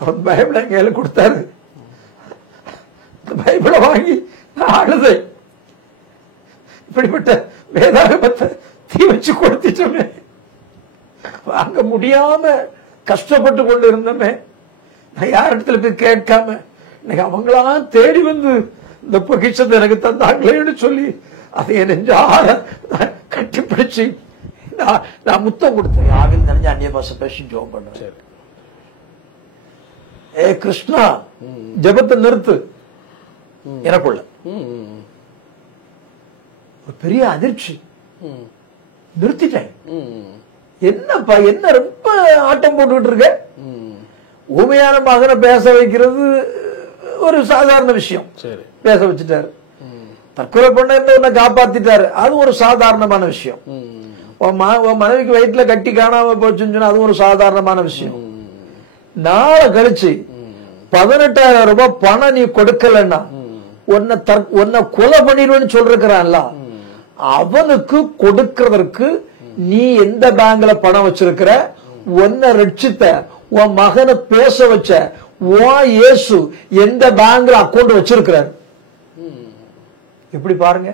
அவர் பைபிளை கையில கொடுத்தாரு. பைபிளை வாங்கி நான் அழுதை. இப்படிப்பட்ட வேதாகமத்தை தீ வச்சு கொடுத்துட்டோமே, வாங்க முடியாம கஷ்டப்பட்டு கொண்டு இருந்தோமே, நான் யார் இடத்துல போய் கேட்காம இன்னைக்கு அவங்களாம் தேடி வந்து இந்த பொக்கிஷத்தை எனக்கு தந்தாங்களேன்னு சொல்லி அதை நெஞ்சார கட்டிப்பிடிச்சு நான் முத்தம் கொடுத்தேன். யாரும் தெரிஞ்ச அந்நிய பாஷை பேசி ஜெபம் பண்றேன். ஏ கிருஷ்ணா, ஜெபத்தை நிறுத்து எனக்குள்ள. ஒரு பெரிய அதிர்ச்சி. நிறுத்திட்டேன். என்னப்பா என்ன ரொம்ப ஆட்டம் போட்டுக்கிட்டு இருக்க? ஊமையான மகனை பேச வைக்கிறது ஒரு சாதாரண விஷயம். பேச வச்சுட்டாரு. தற்கொலை பண்ண உன்னை காப்பாத்திட்டாரு, அது ஒரு சாதாரணமான விஷயம். உன் மனைவிக்கு வயிற்றுல கட்டி காணாம போச்சுன்னு சொன்னா அது ஒரு சாதாரணமான விஷயம். நாளை கழிச்சு 18,000 ரூபாய் பணம் நீ கொடுக்கலன்னா உன்னை கொலை பண்ணிடுவேன்னு சொல்றான்ல, அவனுக்கு கொடுக்கிறதற்கு நீ எந்த பேங்க்ல பணம் வச்சிருக்கிற? உன்னை ரட்சித்த உன் மகனை பேச வச்ச உன் இயேசு எந்த பேங்க்ல அக்கௌண்ட் வச்சிருக்கிறார்? எப்படி பாருங்க.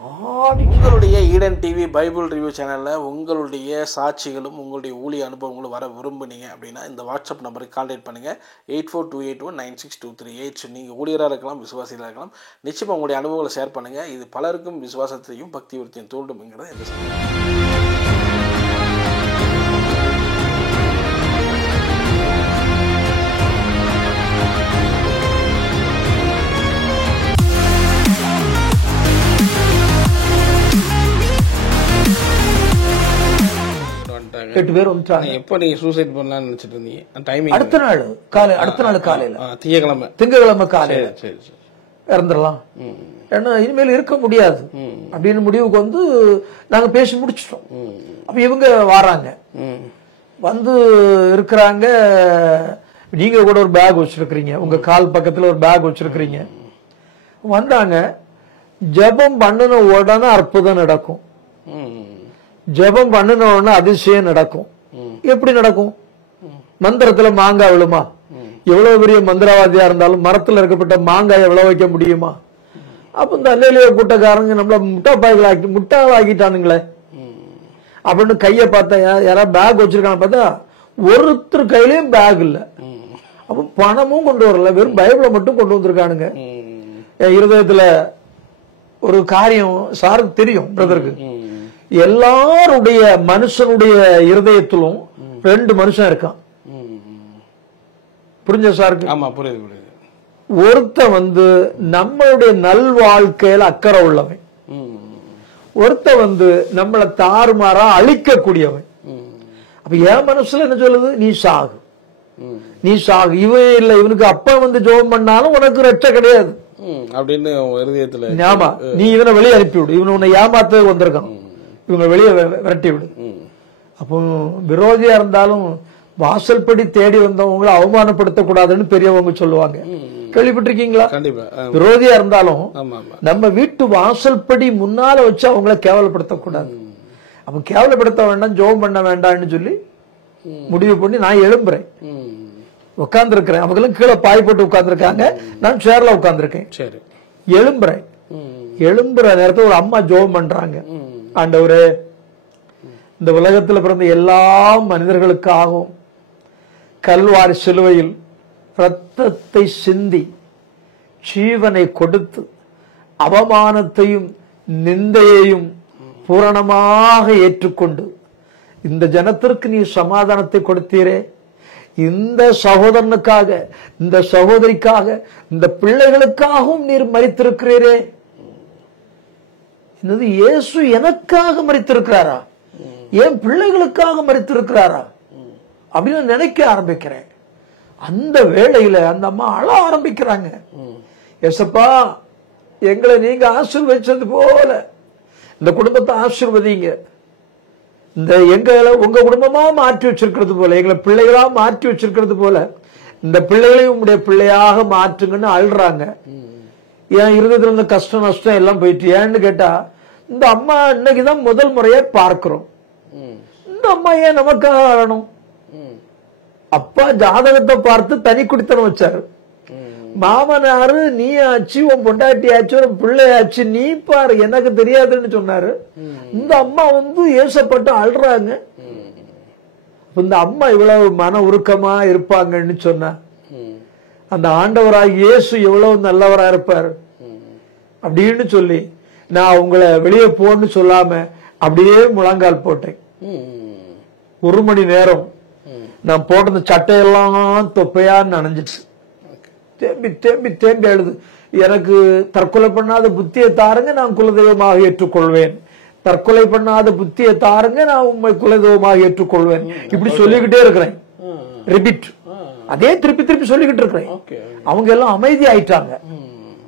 உங்களுடைய ஈடன் டிவி பைபிள் ரிவ்யூ சேனலில் உங்களுடைய சாட்சிகளும் உங்களுடைய ஊழிய அனுபவங்களும் வர விரும்புனீங்க அப்படின்னா இந்த வாட்ஸ்அப் நம்பருக்கு கான்டாக்ட் பண்ணுங்கள். 8428196238. நீங்கள் ஊழியராக இருக்கலாம், விசுவாசிகளாக இருக்கலாம். நிச்சயமாக உங்களுடைய அனுபவங்களை ஷேர் பண்ணுங்கள். இது பலருக்கும் விசுவாசத்தையும் பக்தி விருத்தியும் தூண்டும்ங்கிறது எந்த எப்ப நீங்க சூசைட் பண்ணலாம்னு நினைச்சிட்டு இருந்தீங்க? டைமிங் அடுத்த நாள் காலையில திங்கக்கிழமை காலையில இறந்துடலாம், ஏன்னா இனிமேல் இருக்க முடியாது அப்படின்னு முடிவுக்கு வந்து நாங்க பேசி முடிச்சிட்டோம். அப்ப இவங்க வராங்க, வந்து இருக்கிறாங்க. நீங்க கூட ஒரு பேக் வச்சிருக்கிறீங்க, உங்க கால் பக்கத்துல ஒரு பேக் வச்சிருக்கிறீங்க. வந்தாங்க. ஜெபம் பண்ணின உடனே அற்புதம் நடக்கும். ஜெபம் பண்ணின உடனே அதிசயம் நடக்கும். எப்படி நடக்கும்? மந்திரத்துல மாங்காய் விழுமா? எவ்வளவு பெரிய மந்திரவாதியா இருந்தாலும் மரத்துல இருக்கப்பட்ட மாங்காய் எவ்வளவு வைக்க முடியுமா? அப்ப இந்த அல்லேலியா கூட்டக்காரங்க நம்மள முட்டாளாக்கிட்டானுங்களே அப்படின்னு கைய பார்த்தா, யாராவது பேக் வச்சிருக்காங்க பார்த்தா ஒருத்தர் கையிலயும் பேக் இல்ல. அப்ப பணமும் கொண்டு வரல, வெறும் பைபிளை மட்டும் கொண்டு வந்திருக்கானுங்க. என் இருதயத்துல ஒரு காரியம் சாருக்கு தெரியும், பிரதருக்கு. எல்லாருடைய மனுஷனுடைய இருதயத்திலும் 2 மனுஷன் இருக்கான். புரிஞ்ச சாருக்கு? ஆமா, புரியுது புரியுது. ஒருத்த வந்து நம்மளுடைய நல்வாழ்க்கையில அக்கறை உள்ளவன், ஒருத்த வந்து நம்மளை தாறுமாறா அழிக்கக்கூடியவன். அப்ப என் மனசுல என்ன சொல்லுது? நீ சாகு, நீ சாகு. இவன் இல்ல, இவனுக்கு அப்ப வந்து ஜெபம் பண்ணாலும் உனக்கு ரட்சை கிடையாது அப்படின்னு இருதயத்துல. ஆமா, நீ இவனை வெளியே அனுப்பிவிடு, இவனை உன்னை ஏமாத்த வந்திருக்கான், இவங்க வெளியே விரட்டி விடு. அப்போ விரோதியா இருந்தாலும் வாசல்படி தேடி வந்தவங்களை அவமானப்படுத்தக்கூடாதுன்னு பெரியவங்க சொல்லுவாங்க. கேள்விப்பட்டிருக்கீங்களா? விரோதியா இருந்தாலும் நம்ம வீட்டு வாசல்படி முன்னால வச்சு அவங்கள கேவலப்படுத்தக்கூடாது. அப்ப கேவலப்படுத்த வேண்டாம், ஜெபம் பண்ண வேண்டாம்னு சொல்லி முடிவு பண்ணி நான் எழும்புறேன். உட்கார்ந்து இருக்கிறேன். அவங்களும் கீழே பாய் போட்டு உட்கார்ந்து இருக்காங்க, நான் சேர்ல உட்கார்ந்து இருக்கேன். எழும்புறேன். எழும்புற நேரத்தில் ஒரு அம்மா ஜெபம் பண்றாங்க. ஆண்டவரே, இந்த உலகத்தில் பிறந்த எல்லா மனிதர்களுக்காகவும் கல்வாரி சிலுவையில் இரத்தத்தை சிந்தி ஜீவனை கொடுத்து அவமானத்தையும் நிந்தையையும் பூரணமாக ஏற்றுக்கொண்டு இந்த ஜனத்திற்கு நீ சமாதானத்தை கொடுத்தீரே, இந்த சகோதரனுக்காக, இந்த சகோதரிக்காக, இந்த பிள்ளைகளுக்காகவும் நீர் மரித்திருக்கிறீரே. என்னது, இயேசு எனக்காக மரித்திருக்கிறாரா? என் பிள்ளைகளுக்காக மரித்திருக்கிறாரா அப்படின்னு நினைக்க ஆரம்பிக்கிறேன். அந்த வேளையில அந்த அம்மா அழ ஆரம்பிக்கிறாங்க. ஏசப்பா, எங்களை நீங்க ஆசீர்வதிச்சது போல இந்த குடும்பத்தை ஆசீர்வதிங்க. இந்த எங்களை உங்க குடும்பமா மாற்றி வச்சிருக்கிறது போல, எங்களை பிள்ளைகளா மாற்றி வச்சிருக்கிறது போல இந்த பிள்ளைகளையும் உங்களுடைய பிள்ளையாக மாற்றுங்கன்னு அழுறாங்க. என் இருதயத்துல இருந்த கஷ்டம் நஷ்டம் எல்லாம் போயிட்டு. ஏன்னு கேட்டா, இந்த அம்மா இன்னைக்குதான் முதல் முறையா பார்க்கிறோம். இந்த அம்மா ஏன் நமக்காக அழணும்? அப்பா ஜாதகத்தை பார்த்து தனி குடித்தனம் வச்சாரு. மாமனாரு நீ ஆச்சு, உன் பொண்டாட்டி ஆச்சு, உன் பிள்ளையாச்சு, நீ பாரு எனக்கு தெரியாதுன்னு சொன்னாரு. இந்த அம்மா ஏசப்பட்டு அழுறாங்க. இந்த அம்மா இவ்வளவு மன உருக்கமா இருப்பாங்கன்னு சொன்னா அந்த ஆண்டவராக இயேசு எவ்வளவு நல்லவரா இருப்பாரு அப்படின்னு சொல்லி நான் உங்களை வெளியே போன்னு சொல்லாம அப்படியே முழங்கால் போட்டேன். 1 மணி நேரம் நான் போட்டது சட்டையெல்லாம் தொப்பையான்னு நனைஞ்சிச்சு. தேம்பி தேம்பி தேம்பி அழுது, எனக்கு தற்கொலை பண்ணாத புத்தியை தாருங்க, நான் குலதெய்வமாக ஏற்றுக்கொள்வேன். தற்கொலை பண்ணாத புத்தியை தாருங்க, நான் உண்மை குலதெய்வமாக ஏற்றுக்கொள்வேன். இப்படி சொல்லிக்கிட்டே இருக்கிறேன். ரிப்பீட், அதே திருப்பி திருப்பி சொல்லிக்கிட்டு இருக்கிறேன். அவங்க எல்லாம் அமைதி ஆயிட்டாங்க.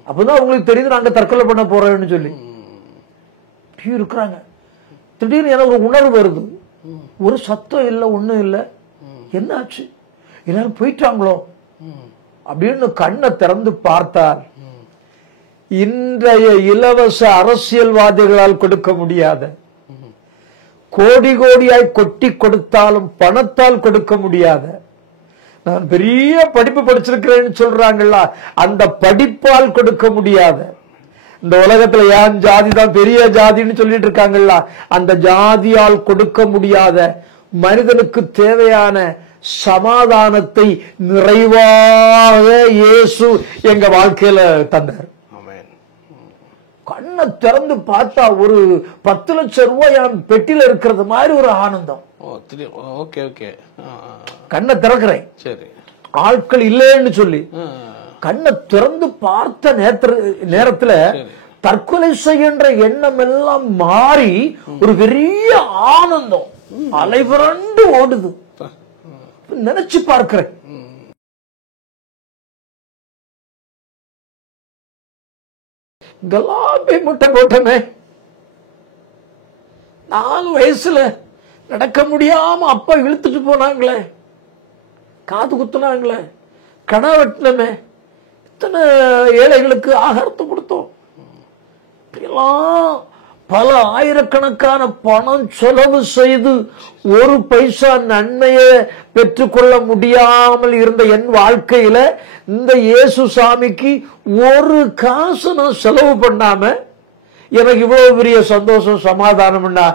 அப்பதான் அவங்களுக்கு தெரியுது நாங்க தற்கொலை பண்ண போறோம்னு சொல்லி இருக்கிறாங்க. திடீர்னு எனக்கு ஒரு உணர்வு வருது. ஒரு சத்தம் இல்லை, ஒண்ணும் இல்லை. என்ன ஆச்சு, எல்லாரும் போயிட்டாங்களோ அப்படின்னு கண்ணை திறந்து பார்த்தார். இன்றைய இலவச அரசியல்வாதிகளால் கொடுக்க முடியாத, கோடி கோடியாய் கொட்டி கொடுத்தாலும் பணத்தால் கொடுக்க முடியாத, நான் பெரிய படிப்பு படிச்சிருக்கிறேன்னு சொல்றாங்கல்ல, அந்த படிப்பால் கொடுக்க முடியாத, இந்த உலகத்துல ஏன் ஜாதி தான் பெரிய ஜாதின்னு சொல்லிட்டு இருக்காங்கல்ல, அந்த ஜாதியால் கொடுக்க முடியாத மனிதனுக்கு தேவையான சமாதானத்தை நிறைவாக இயேசு எங்க வாழ்க்கையில தந்தார். கண்ணை திறந்து பார்த்தா ஒரு 10 லட்சம் ரூபாய் என் பெட்டியில இருக்கிறது மாதிரி ஒரு ஆனந்தம். கண்ணை திறக்கிறேன், ஆட்கள் இல்லைன்னு சொல்லி கண்ணை திறந்து பார்த்த நேரத்துல தற்கொலை செய்கின்ற எண்ணம் எல்லாம் மாறி ஒரு பெரிய ஆனந்தம் அலைபுரண்டு ஓடுது. நினைச்சு பார்க்கிறேன். கலாபி முட்டை போட்டமே, 4 வயசுல நடக்க முடியாம அப்பா இழுத்துட்டு போனாங்களே, காது குத்துனாங்களே, கடை வெட்டினமே, இத்தனை ஏழைகளுக்கு ஆகாரத்தை கொடுத்தோம். பல ஆயிரக்கணக்கான பணம் செலவு செய்து ஒரு பைசா நன்மையை பெற்றுக்கொள்ள முடியாமல் இருந்த என் வாழ்க்கையில இந்த இயேசு சாமிக்கு ஒரு காசு நான் செலவு பண்ணாம எனக்கு இவ்வளவு பெரிய சந்தோஷம் சமாதானம்னா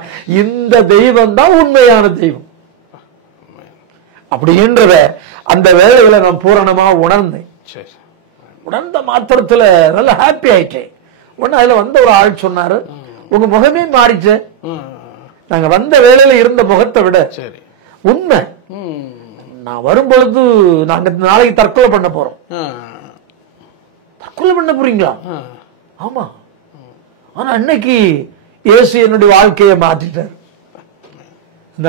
இந்த தெய்வம் தான் உண்மையான தெய்வம் அப்படின்றத அந்த வேலையில நான் பூரணமா உணர்ந்தேன். உணர்ந்த மாத்திரத்துல நல்ல ஹாப்பி ஆயிட்டேன். உடனே அதுல வந்த ஒரு ஆள் சொன்னாரு, உங்க முகமே மாறிச்சு. நாங்க வந்த வேலையில இருந்த முகத்தை விட உண்மை. நான் வரும் பொழுது நாங்க நாளைக்கு தற்கொலை பண்ண போறோம். தற்கொலை பண்ண போறீங்களா? ஆமா. ஆனா அன்னைக்கு இயேசு என்னுடைய வாழ்க்கையை மாற்றிட்டார்.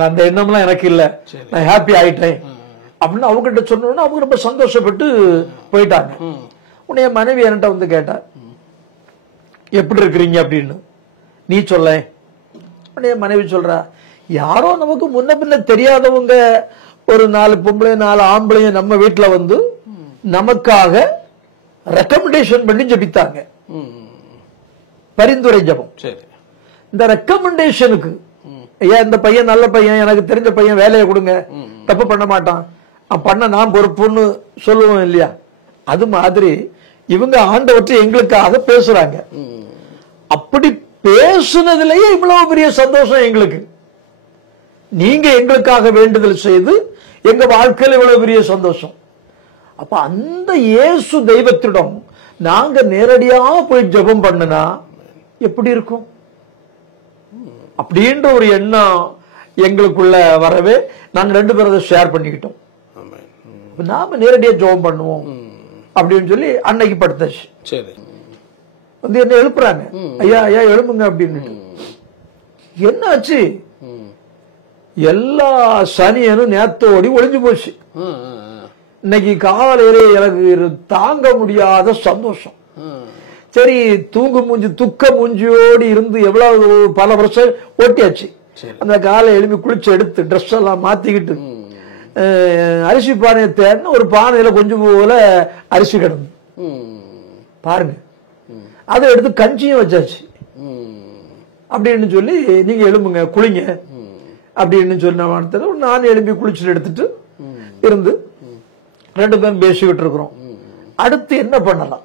அந்த எண்ணம்லாம் எனக்கு இல்ல, நான் ஹாப்பி ஆயிட்டேன் அப்படின்னு அவங்ககிட்ட சொன்னோன்னா அவங்க ரொம்ப சந்தோஷப்பட்டு போயிட்டாங்க. உன்னைய மனைவி என்கிட்ட வந்து கேட்டா, எப்படி இருக்கிறீங்க அப்படின்னு நீ சொல்ல. உன்னைய மனைவி சொல்றா, யாரோ நமக்கு முன்ன பின்ன தெரியாதவங்க ஒரு 4 பொம்பளை 4 ஆம்பளையும் நம்ம வீட்டுல வந்து நமக்காக ரெக்கமெண்டேஷன் பண்ணி ஜபித்தாங்க. பரிந்துரை ஜபம். இந்த ரெக்கமெண்டேஷனுக்கு, ஐயா இந்த பையன் நல்ல பையன், எனக்கு தெரிஞ்ச பையன், வேலையை கொடுங்க, தப்பு பண்ண மாட்டான், பண்ண நான் பொறுப்புன்னு சொல்லுவோம் இல்லையா? அது மாதிரி இவங்க ஆண்டவற்றை எங்களுக்காக பேசுறாங்க. அப்படி பேசுனதுலயே இவ்வளவு பெரிய சந்தோஷம் எங்களுக்கு. நீங்க எங்களுக்காக வேண்டுதல் செய்து எங்க வாழ்க்கையில் இவ்வளவு பெரிய சந்தோஷம். அப்ப அந்த இயேசு தெய்வத்திடம் நாங்க நேரடியாக போய் ஜெபம் பண்ணனா எப்படி இருக்கும் அப்படின்ற ஒரு எண்ணம் எங்களுக்குள்ள வரவே நாங்க 2 பேரும் அதை ஷேர் பண்ணிக்கிட்டோம். நாம நேரடியா ஜெபம் பண்ணுவோம் அப்படின்னு சொல்லி அன்னைக்கு படுத்தாச்சு. வந்து என்ன எழுப்புறாங்க, ஐயா ஐயா எழுப்புங்க அப்படின்னு. என்ன ஆச்சு? எல்லா சனியனும் நேத்தோடி ஒளிஞ்சு போச்சு. இன்னைக்கு காலையிலே எனக்கு தாங்க முடியாத சந்தோஷம். சரி, தூங்கு மூஞ்சி துக்க மூஞ்சியோடு இருந்து எவ்வளவு பல வருஷம் ஓட்டியாச்சு. அந்த காலை எழுப்பி குளிச்சு எடுத்து ட்ரெஸ் எல்லாம் மாத்திக்கிட்டு அரிசி பானையை தேடின ஒரு பானையில கொஞ்சம் போல அரிசி கிடந்து பாருங்க, அதை எடுத்து கஞ்சியும் வச்சாச்சு. அப்படின்னு சொல்லி நீங்க எழும்புங்க குளிங்க அப்படின்னு சொல்லி நான் எழுப்பி குளிச்சுட்டு எடுத்துட்டு இருந்து 2 பேரும் பேசிக்கிட்டு இருக்கிறோம். அடுத்து என்ன பண்ணலாம்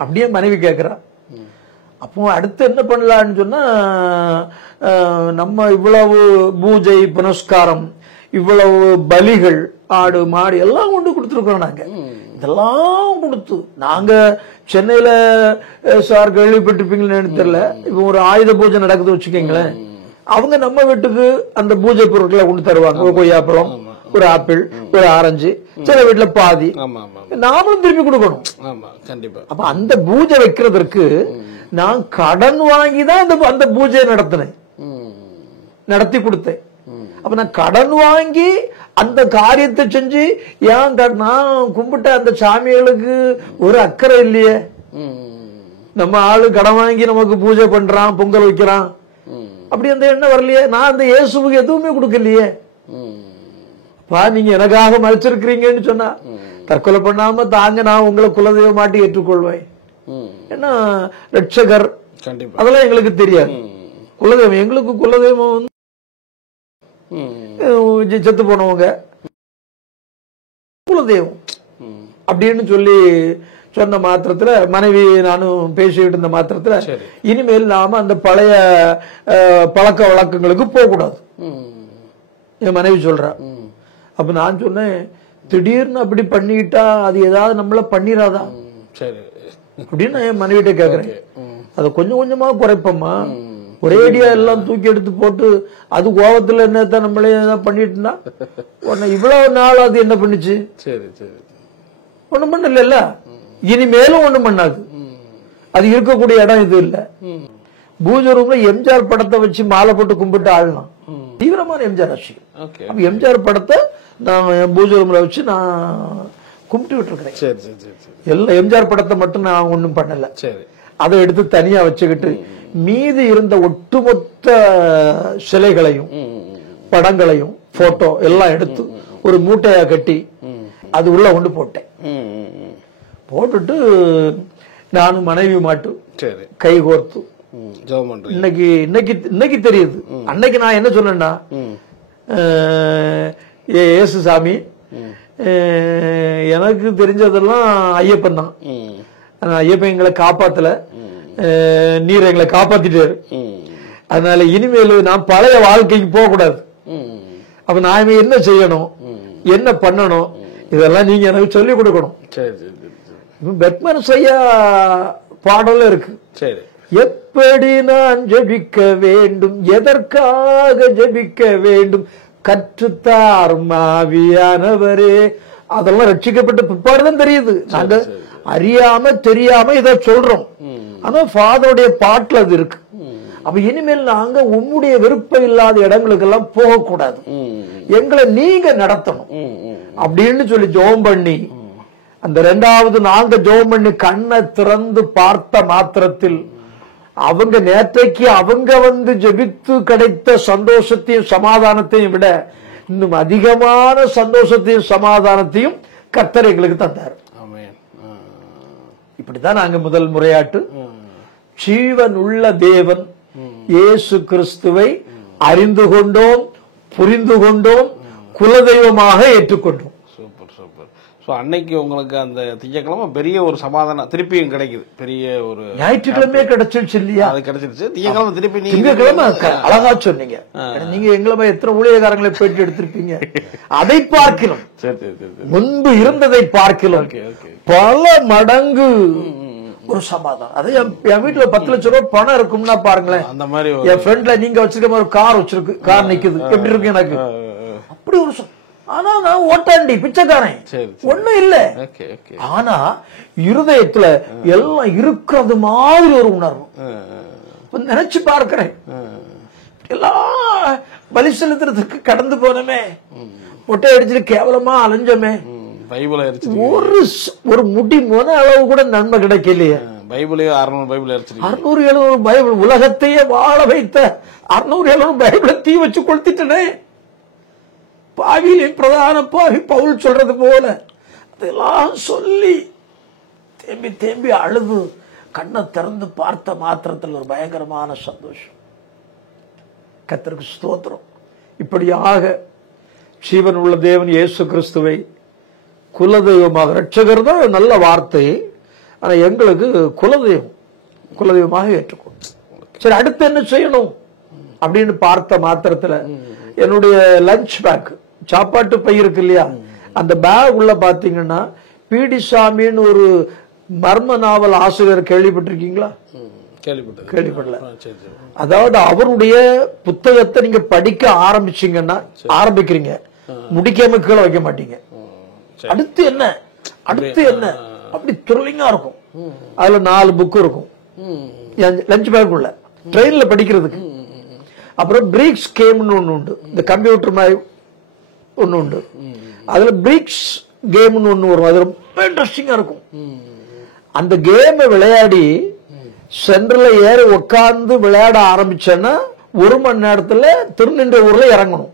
அப்படியே மனைவி கேட்கிறா. அப்போ அடுத்து என்ன பண்ணலான்னு சொன்னா, நம்ம இவ்வளவு பூஜை புனஸ்காரம், இவ்வளவு பலிகள், ஆடு மாடு எல்லாம் கொண்டு கொடுத்துருக்கோம். நாங்க இதெல்லாம் கொடுத்து, நாங்க சென்னையில சார் கேள்விப்பட்டிருப்பீங்கன்னு தெரியல, இப்ப ஒரு ஆயுத பூஜை நடக்குது வச்சுக்கீங்களேன், அவங்க நம்ம வீட்டுக்கு அந்த பூஜை பொருட்களை கொண்டு தருவாங்க. ஒரு கொய்யாப்பழம், ஒரு ஆப்பிள், ஒரு ஆரஞ்சு, சில வீட்டுல பாதி, நாமளும் திருப்பி கொடுக்கணும். அப்ப அந்த பூஜை வைக்கிறதுக்கு நான் கடன் வாங்கிதான் அந்த பூஜையை நடத்தி கொடுத்தேன். அப்ப நான் கடன் வாங்கி அந்த காரியத்தை செஞ்சு ஏன் நான் கும்பிட்ட அந்த சாமிகளுக்கு ஒரு அக்கறை இல்லையே. நம்ம ஆளு கடன் வாங்கி நமக்கு பூஜை பண்றான், பொங்கல் வைக்கிறான், அப்படி அந்த எண்ணம் வரலையே. நான் அந்த இயேசுவுக்கு எதுவுமே கொடுக்கலையே. நீங்க எனக்காக மறைச்சிருக்கிறீங்கன்னு சொன்னா தற்கொலை பண்ணாம தாங்க, நான் உங்களை குலதெய்வமாட்டி ஏற்றுக்கொள்வேன். ஏன்னா ரட்சகர் அதெல்லாம் எங்களுக்கு தெரியாது. குலதெய்வம் எங்களுக்கு குலதெய்வம் செத்து போனவங்க குலதெய்வம் அப்படின்னு சொல்லி சொன்ன மாத்திரத்துல, மனைவி நானும் பேசிக்கிட்டு இருந்த மாத்திரத்துல, இனிமேல் நாம அந்த பழைய பழக்க வழக்கங்களுக்கு போக கூடாது என் மனைவி சொல்ற. அப்ப நான் சொன்னேன், திடீர்னு அப்படி பண்ணிக்கிட்டா அது ஏதாவது நம்மள பண்ணிராதா அப்படின்னு நான் என் மனைவிட்ட கேக்குறேன். அதை கொஞ்சம் கொஞ்சமா குறைப்போம்மா, ஒரேடியா எல்லாம் தூக்கி எடுத்து போட்டு அது கோபத்துல என்னத்த நம்மளே பண்ணிட்டுனா இவ்வளவு நாள் அது என்ன பண்ணுச்சு? ஒண்ணும் பண்ணல, இனிமேலும் ஒண்ணும் பண்ணாது. அது இருக்கக்கூடிய இடம் இது இல்ல. பூஜை ரூம்ல எம்ஜிஆர் படத்தை வச்சு மாலை போட்டு கும்பிட்டு ஆளலாம். தீவிரமான எம்ஜிஆர் ரசிகர். அப்ப எம்ஜிஆர் படத்தை நான் என் பூஜை ரூம்ல வச்சு நான் கும்பிட்டு விட்டுருக்கிறேன். எல்லாம் எம்ஜிஆர் படத்தை மட்டும் நான் ஒண்ணும் பண்ணல. அதை எடுத்து தனியா வச்சுக்கிட்டு மீதி இருந்த ஒட்டுமொத்த சிலைகளையும் படங்களையும் போட்டோ எல்லாம் எடுத்து ஒரு மூட்டையா கட்டி அது உள்ள கொண்டு போட்டேன். போட்டுட்டு நானும் மனைவி மாட்டு கை கோர்த்து இன்னைக்கு தெரியுது. அன்னைக்கு நான் என்ன சொன்னேன்னா, ஏசு சாமி, எனக்கு தெரிஞ்சதெல்லாம் ஐயப்பன் தான். ஐயப்பன் எங்களை காப்பாத்தல, நீர் எங்களை காப்பாத்திட்டாரு. அதனால இனிமேல் நான் பழைய வாழ்க்கைக்கு போக கூடாது. அப்ப நான் என்ன செய்யணும், என்ன பண்ணணும், இதெல்லாம் நீங்க எனக்கு சொல்லிக் கொடுக்கணும். பெட்மேன் செய்ய பாடல இருக்கு. எப்படி நான் ஜெபிக்க வேண்டும், எதற்காக ஜெபிக்க வேண்டும், கற்றுத்தார் ஆவியானவரே. அதெல்லாம் ரட்சிக்கப்பட்ட பிற்பாடுதான் தெரியுது. நாங்க அறியாம தெரியாம இதை சொல்றோம். ஆனா ஃபாதருடைய பாட்டுல அது இருக்கு. அப்ப இனிமேல் நாங்க உம்முடைய விருப்பம் இல்லாத இடங்களுக்கு எல்லாம் போகக்கூடாது, எங்களை நீங்க நடத்தணும் அப்படின்னு சொல்லி ஜெபம் பண்ணி, அந்த 2வது நாங்க ஜெபம் பண்ணி கண்ணை திறந்து பார்த்த மாத்திரத்தில் அவங்க நேற்றைக்கு அவங்க வந்து ஜெபித்து கிடைத்த சந்தோஷத்தையும் சமாதானத்தையும் விட இன்னும் அதிகமான சந்தோஷத்தையும் சமாதானத்தையும் கர்த்தர் எங்களுக்கு தந்தார். இப்படிதான் நாங்க முதல் முறையாட்டு ஜீவன் உள்ள தேவன் இயேசு கிறிஸ்துவை அறிந்து கொண்டோம், புரிந்து கொண்டோம், குலதெய்வமாக ஏற்றுக்கொண்டோம். அன்னைக்கு உங்களுக்கு அந்த திங்கக்கிழமை பெரிய ஒரு சமாதானம் திருப்பியும் கிடைக்குது. பெரிய ஒரு ஞாயிற்றுக்கிழமையே கிடைச்சிருச்சு இல்லையா? அது கிடைச்சிருச்சு. திங்கக்கிழமை திருப்பி திங்கக்கிழமை அழகா சொன்னீங்க. நீங்க எங்களை எத்தனை ஊழியக்காரங்களை பேட்டி எடுத்திருப்பீங்க. அதை பார்க்கிறோம், முன்பு இருந்ததை பார்க்கிறோம், பல மடங்கு ஒரு சமாதானம். அது என் வீட்டுல 10 லட்சம் ரூபாய் பணம் இருக்கும்னா பாருங்களேன். அந்த மாதிரி என் ஃப்ரெண்ட்ல நீங்க வச்சிருக்க ஒரு கார் வச்சிருக்கு, கார் நிக்குது, எப்படி இருக்கு எனக்கு அப்படி ஒரு. ஆனா நான் ஓட்டாண்டி பிச்சைக்காரன் ஒண்ணும் இல்ல. ஆனா இருதயத்துல எல்லாம் இருக்கிறது மாதிரி ஒரு உணர்வு நினைச்சு பார்க்கிறேன். எல்லாம் பலி செலுத்துறதுக்கு கடந்து போனமே, மொட்டை அடிச்சுட்டு கேவலமா அலைஞ்சமே, ஒரு முடி மொன அளவு கூட நன்மை கிடைக்கலையே. 600-700 பைபிள் உலகத்தையே வாழ வைத்த 600-700 பைபிளை தீ வச்சு கொளுத்திட்டனே. பாவியின் பிரதான பாவி பவுல் சொல்றது போல அதெல்லாம் சொல்லி தேம்பி தேம்பி அழுது கண்ணை திறந்து பார்த்த மாத்திரத்தில் ஒரு பயங்கரமான சந்தோஷம். கர்த்தருக்கு ஸ்தோத்திரம். இப்படியாக ஜீவன் உள்ள தேவன் இயேசு கிறிஸ்துவை குலதெய்வமாக, ரட்சகர் தான் நல்ல வார்த்தை, ஆனா எங்களுக்கு குலதெய்வமாக ஏற்றுக்கொண்டு. சரி, அடுத்து என்ன செய்யணும் அப்படின்னு பார்த்த மாத்திரத்துல என்னுடைய லஞ்ச் பேக், சாப்பாட்டு பை இருக்கு இல்லையா, அந்த பேக் உள்ள பாத்தீங்கன்னா பி.டி. சாமின்னு ஒரு மர்ம நாவல் ஆசிரியர் கேள்விப்பட்டிருக்கீங்களா? கேள்விப்படல. அதாவது அவருடைய புத்தகத்தை நீங்க படிக்க ஆரம்பிக்கிறீங்க, முடிக்காம கீழே வைக்க மாட்டீங்க. அடுத்து என்ன அப்படி த்ரில்லிங்கா இருக்கும். அதுல 4 புக் இருக்கும் லஞ்ச் பேக் உள்ள, ட்ரெயின்ல படிக்கிறதுக்கு. அப்புறம் பிரீக்ஸ் கேம்னு ஒண்ணு உண்டு, இந்த கம்ப்யூட்டர் மாதிரி ஒண்ணு உண்டு. அதுல பிரீக்ஸ் கேம்னு ஒண்ணு வரும், அது ரொம்ப இன்ட்ரெஸ்டிங்கா இருக்கும். அந்த கேமை விளையாடி சென்ட்ரல்ல ஏறி உட்கார்ந்து விளையாட ஆரம்பிச்சேன்னா 1 மணி நேரத்துல திருநின்ற ஊர்ல இறங்கணும்.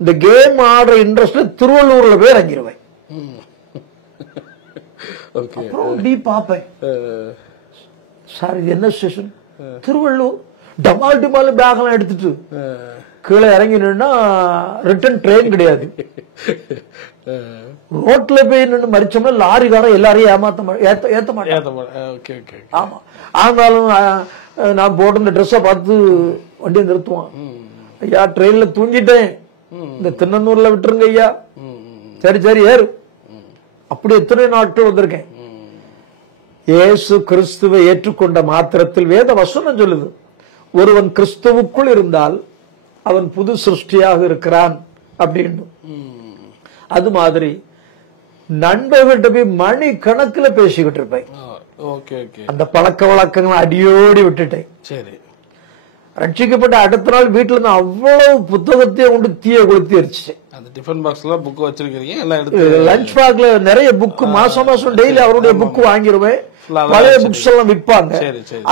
இந்த கேம் ஆடுற இன்ட்ரெஸ்ட்ல திருவள்ளூர்ல போய் இறங்கிடுவேன். பாப்பேன், சார் இது என்ன ஸ்டேஷன்? திருவள்ளூர். டமால் டிமால் பேக் எல்லாம் எடுத்துட்டு கீழே இறங்கினா ரிட்டர்ன் ட்ரெயின் கிடையாது. ரோட்ல போய் நின்று மறிச்சோம்னா லாரிக்காரன் எல்லாரையும் ஏத்த மாட்டேன். ஆமா, ஆனாலும் நான் போட்டு இந்த ட்ரெஸ்ஸை பார்த்து வண்டியை நிறுத்துவான். ஐயா ட்ரெயின்ல தூங்கிட்டேன், இந்த திண்ணனூர்ல விட்டுருங்க ஐயா. சரி சரி ஏறு. அப்படி எத்தனை நாட்கள் வந்திருக்கேன். இயேசு கிறிஸ்துவை ஏற்றுக்கொண்ட மாத்திரத்தில் வேத வசனம் சொல்லுது, ஒருவன் கிறிஸ்துவுக்குள் இருந்தால் அவன் புது சிருஷ்டியாக இருக்கிறான் அப்படின்னு. அது மாதிரி நண்பர்கிட்ட போய் மணி கணக்குல பேசிக்கிட்டு இருப்பேன். அந்த பழக்க வழக்கங்களை அடியோடி விட்டுட்டேன். ரட்சிக்கப்பட்ட அடுத்த நாள் வீட்டுல இருந்து அவ்வளவு புத்தகத்தையும் கொண்டு தீய கொளுத்தி எரிச்சிட்டேன். லஞ்ச் பேக்ல நிறைய புக், மாசம் டெய்லி அவருடைய புக் வாங்கிருவேன். பழைய புக்ஸ் எல்லாம் விற்பாங்க.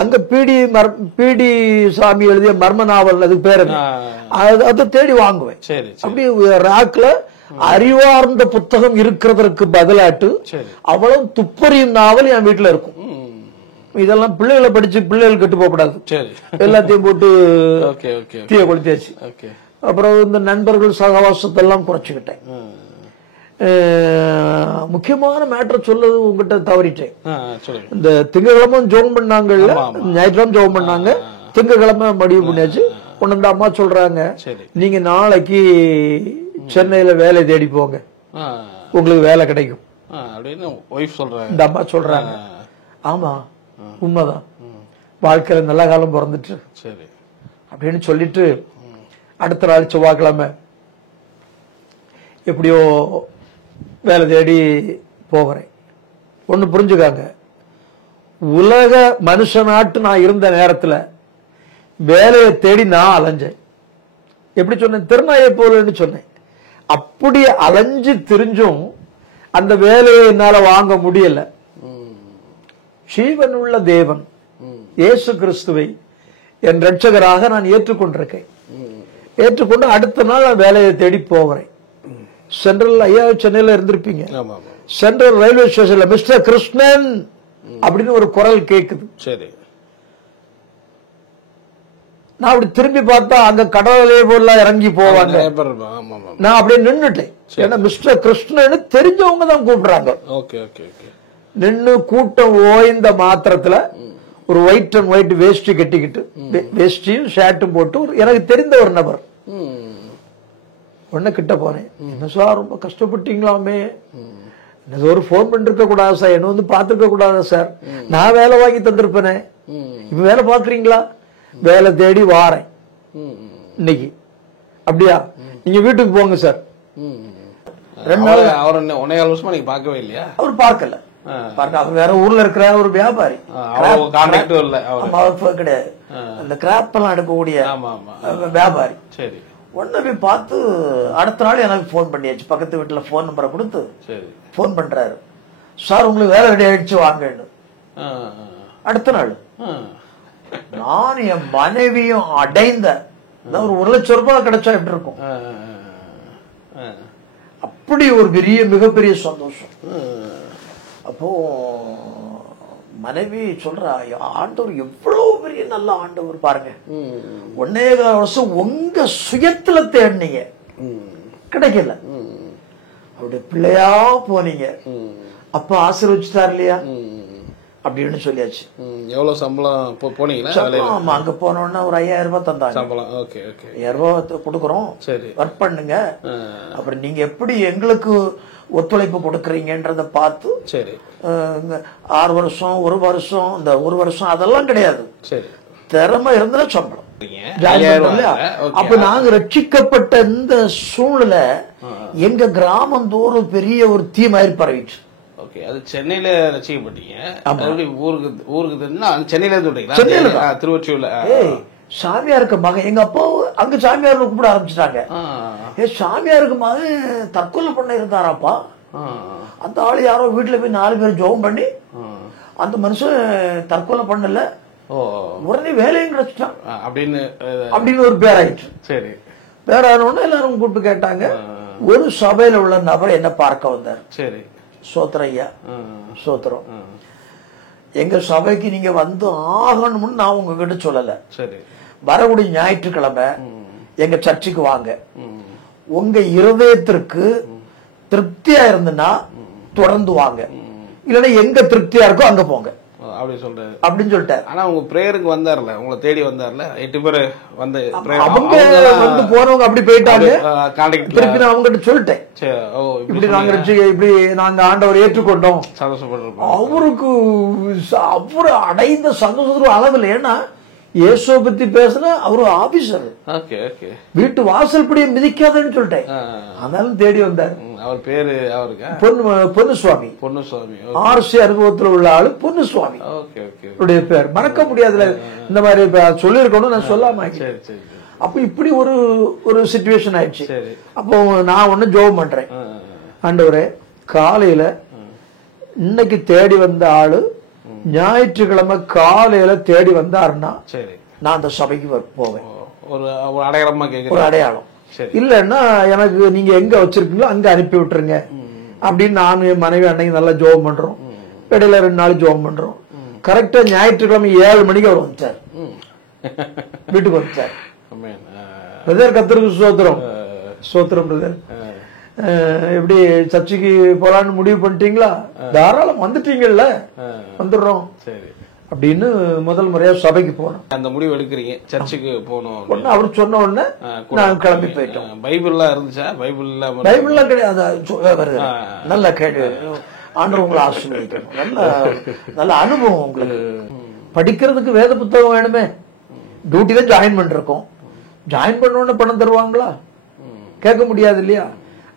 அங்க பி.டி. சாமி எழுதிய மர்ம நாவல், அதுக்கு பேரு, அதை தேடி வாங்குவேன். அப்படி ராக்ல அறிவார்ந்த புத்தகம் இருக்கிறதற்கு பதிலாட்டு அவ்வளவு துப்பறியும் நாவல் என் வீட்டுல இருக்கும். இதெல்லாம் பிள்ளைகளை படிச்சு பிள்ளைகள் கெட்டு போகக்கூடாது, எல்லாத்தையும் போட்டு தீய கொளுத்தியாச்சு. அப்புறம் இந்த நண்பர்கள் சகவாசத்தை எல்லாம் குறைச்சுக்கிட்டேன். முக்கியமான மேட்டர் சொல்றது உங்ககிட்ட தவறிட்டேன். இந்த திங்கக்கிழமை ஜோம் பண்ணாங்கல்ல, ஞாயிற்றுக்கிழமை ஜோம் பண்ணாங்க, திங்கக்கிழமை முடிவு பண்ணியாச்சு. கொண்டு அம்மா சொல்றாங்க, நீங்க நாளைக்கு சென்னையில வேலை தேடி போங்க, உங்களுக்கு வேலை கிடைக்கும். இந்த அம்மா சொல்றாங்க. ஆமா, உண்மைதான், வாழ்க்கையில நல்ல காலம் பிறந்துட்டு அப்படின்னு சொல்லிட்டு அடுத்த நாள் செவ்வாய்க்கிழமை எப்படியோ வேலை தேடி போகிறேன். ஒண்ணு புரிஞ்சுக்காங்க, உலக மனுஷனாட்டு நான் இருந்த நேரத்துல வேலையை தேடி நான் அலைஞ்சேன். எப்படி சொன்னேன்? திருநாயை போலன்னு சொன்னேன். அப்படி அலைஞ்சு திரிஞ்சும் அந்த வேலையை என்னால வாங்க முடியல. ஜீவன் உள்ள தேவன் இயேசு கிறிஸ்துவை என் ரட்சகராக நான் ஏற்றுக்கொண்டிருக்கேன். ஏற்றுக்கொண்டு அடுத்த நாள் நான் வேலையை தேடி போகிறேன். சென்ட்ரல், ஐயா சென்னையில இருந்திருப்பீங்க, சென்ட்ரல் ரயில்வே ஸ்டேஷன்ல மிஸ்டர் கிருஷ்ணன் அப்படின்னு ஒரு குரல் கேக்குது. சரி, நான் அப்படி திரும்பி பார்த்தா அங்க கடவுளே போல இறங்கி போவாங்க. நான் அப்படியே நின்னுட்டேன். ஏன்னா மிஸ்டர் கிருஷ்ணன் தெரிஞ்சவங்க தான் கூப்பிடுறாங்க. நின்னு கூட்டம் ஓய்ந்த மாத்திரத்துல ஒரு ஒயிட் அண்ட் ஒயிட் வேஷ்டி கட்டிக்கிட்டு, வேஷ்டியும் ஷர்ட்டும் போட்டு எனக்கு தெரிந்த ஒரு நபர். உடனே கிட்ட போனேன். என்ன சார் ரொம்ப கஷ்டப்பட்டீங்களாமே, என்ன ஒரு போன் பண்ணிருக்க கூடாது சார், என்ன வந்து பாத்துருக்க கூடாது சார், நான் வேலை வாங்கி தந்திருப்பேனே, இப்ப வேலை பாக்குறீங்களா? வேலை தேடி வாரேன் இன்னைக்கு. அப்படியா, நீங்க வீட்டுக்கு போங்க சார். 2 நாள். அவர் 1.5 வருஷமா நீங்க பார்க்கவே இல்லையா? அவர் பார்க்கல. அவர் வேற ஊர்ல இருக்கிற ஒரு வியாபாரி, கிடையாது, அந்த கிராப் எல்லாம் எடுக்கக்கூடிய வியாபாரி. சரி, ஒன்னு போய் பார்த்து அடுத்த நாள் எனக்கு போன் பண்ணியாச்சு. பக்கத்து வீட்டுல போன் நம்பரை கொடுத்து போன் பண்றாரு, சார் உங்களுக்கு வேலை ரெடி ஆயிடுச்சு வாங்கன்னு. அடுத்த நாள் நான் என் மனைவியும் அடைந்த ஒரு 1 லட்சம் ரூபாய் கிடைச்சா எப்படி இருக்கும்? அப்படி ஒரு பெரிய மிகப்பெரிய சந்தோஷம். அப்போ மனைவி சொல்றா, ஆண்டவர் எவ்வளவு பெரிய நல்ல ஆண்டவர் பாருங்க, 1.25 வருஷம் உங்க சுயத்துல தேடினீங்க, கிடைக்கல. அவருடைய பிள்ளையா போனீங்க, அப்ப ஆசீர்வதிச்சுட்டார் இல்லையா அப்படின்னு சொல்லியாச்சு. எவ்வளவு சம்பளம் போனீங்களா? ஆமா, அங்க போனோம்னா ஒரு 5000 ரூபாய் தந்தாங்க. சம்பளம் 5000 ரூபாய் கொடுக்குறோம், ஒர்க் பண்ணுங்க, அப்புறம் நீங்க எப்படி எங்களுக்கு ஒத்துழைப்பு கொடுக்கறீங்கன்றத பார்த்து. சரி, 6 வருஷம் 1 வருஷம், இந்த 1 வருஷம் அதெல்லாம் கிடையாது. சரி, திறமை இருந்தா சம்பளம். அப்ப நாங்க ரட்சிக்கப்பட்ட இந்த சூழ்நிலை எங்க கிராமம் தோறும் பெரிய ஒரு தீமாரி பரவிச்சு. அது சென்னையில ரசிக்கப்பட்டீங்க, ஊருக்கு சென்னையில சொல்றீங்களா? திருவொற்றியூர்ல சாமியாருக்கு மகன், எங்க அப்பா அங்க சாமியார் கூப்பிட ஆரம்பிச்சுட்டாங்க. சாமியாருக்கு மகன் தற்கொலை பண்ண இருந்தாராப்பா. அந்த ஆளு யாரோ வீட்டுல போய் 4 பேர் ஜெபம் பண்ணி அந்த மனுஷன் தற்கொலை பண்ணல, உடனே வேலையும் கிடைச்சிட்டான் அப்படின்னு ஒரு பேர் ஆயிடுச்சு. சரி, பேர் ஆனோன்னு எல்லாரும் கூப்பிட்டு கேட்டாங்க. ஒரு சபையில உள்ள நபர் என்ன பார்க்க வந்தார். சரி, சோத்திரம் ஐயா, சோத்திரம், எங்க சபைக்கு நீங்க வந்து ஆகணும்னு நான் உங்ககிட்ட சொல்லல. சரி, வரக்கூடிய ஞாயிற்றுக்கிழமை எங்க சர்ச்சுக்கு வாங்க, உங்க இருதயத்திற்கு திருப்தியா இருந்துன்னா தொடர்ந்து வாங்க, இல்லன்னா எங்க திருப்தியா இருக்கோ அங்க போங்க அப்படின்னு சொல்லிட்டாரு. ஆனா உங்க பிரேயருக்கு வந்தார்ல, உங்களை தேடி வந்தார்ல 8 பேர் வந்து அவங்க வந்து போறவங்க அப்படி போயிட்டாங்க. திருப்பி நான் அவங்க கிட்ட சொல்லிட்டேன், இப்படி நாங்க இப்படி நாங்க ஆண்டவர் ஏற்றுக்கொண்டோம். அவருக்கு அவரு அடைந்த சந்தோஷத்துக்கு அளவில். ஏன்னா இயேசுவை பத்தி பேசினா அவரு ஆபீசர், வீட்டு வாசல் படியை மிதிக்காதன்னு சொல்லிட்டேன். ஆனாலும் தேடி வந்தார். அவர் பேரு பொன்னுசுவாமி. RC அனுபவத்தில் உள்ள ஆளு பொன்னுசுவாமி பேர். மறக்க முடியாதுல, இந்த மாதிரி சொல்லிருக்கணும், நான் சொல்லாம. அப்ப இப்படி ஒரு சிச்சுவேஷன் ஆயிடுச்சு. அப்போ நான் ஒண்ணு ஜெபம் பண்றேன், ஆண்டவரே காலையில இன்னைக்கு தேடி வந்த ஆளு ஞாயிற்றுக்கிழமை காலையில தேடி வந்தாருன்னா நான் அந்த சபைக்கு போவேன். ஒரு அடையாளம் இல்லன்னா எனக்கு நீங்க எங்க வச்சிருக்கீங்களோ அங்க அனுப்பி விட்டுருங்க அப்படின்னு நானும் என் மனைவி அன்னைக்கு நல்லா ஜெபம் பண்றோம். இடையில 2 நாள் ஜெபம் பண்றோம். கரெக்டா ஞாயிற்றுக்கிழமை 7 மணிக்கு அவர் வந்துட்டார், வீட்டுக்கு வந்துட்டார். பிரதர் கர்த்தருக்கு ஸ்தோத்திரம், ஸ்தோத்திரம் பிரதர். எப்படி சர்ச்சுக்கு போலான்னு முடிவு பண்ணிட்டீங்களா? தாராளம் வந்துட்டீங்கல்ல, வந்துடுறோம் அப்படின்னு முதல் முறையா சபைக்கு போனோம். அந்த முடிவு எடுக்கிறீங்க, சர்ச்சுக்கு போனோம். அவர் சொன்ன உடனே நான் கிளம்பி போயிட்டோம். பைபிள்லாம் இருந்துச்சா? பைபிள்லாம் கிடையாது. நல்ல கேள்வி. ஆண்டவர் உங்களை ஆசீர்வதிக்கணும். நல்ல அனுபவம் உங்களுக்கு. படிக்கிறதுக்கு வேத புத்தகம் வேணுமே. டியூட்டில ஜாயின் பண்ணிருக்கோம், ஜாயின் பண்ண உடனே பணம் தருவாங்களா? கேட்க முடியாது இல்லையா?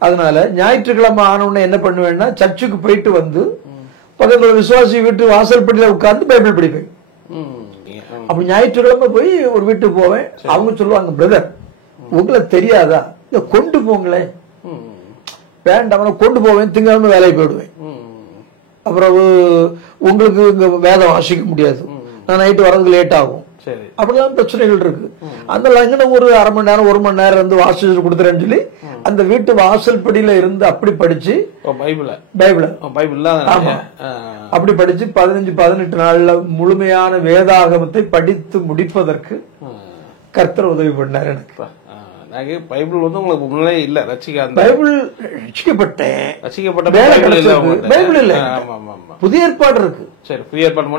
அதனால ஞாயிற்றுக்கிழமை ஆன உடனே என்ன பண்ணுவேன்னா சர்ச்சுக்கு போயிட்டு வந்து பக்கத்துல விசுவாசி வீட்டு வாசல்படியில உட்கார்ந்து பைபிள் படிப்பேன். அப்படி ஞாயிற்றுக்கிழமை போய் ஒரு வீட்டுக்கு போவேன். அவங்க சொல்லுவாங்க, பிரதர் உங்களை தெரியாதா, இத கொண்டு போங்களேன். வேண்டாம், கொண்டு போவேன், திங்கக்கிழமை வேலைக்கு போயிடுவேன். அப்புறம் உங்களுக்கு இங்க வேதம் வாசிக்க முடியாது, நான் நைட்டு வர்றதுக்கு லேட் ஆகும், அப்படிலாம் பிரச்சனைகள் இருக்கு. அந்த லைன்ல ஒரு அரை மணி நேரம் 1 மணி நேரம் இருந்து வாசிச்சு கொடுத்துறேன்னு சொல்லி அந்த வீட்டு வாசல் படியில இருந்து அப்படி படிச்சு அப்படி படிச்சு 15-18 நாள்ல முழுமையான வேதாகமத்தை படித்து முடிப்பதற்கு கர்த்தர் உதவி பண்ணார் எனக்கு. பைபிள் வந்து உங்களுக்கு முன்னே இல்ல, பைபிள் ரட்சிக்கப்பட்ட பைபிள் இல்ல, புதிய ஏற்பாடு இருக்கு. சரி, புதிய ஏற்பாடு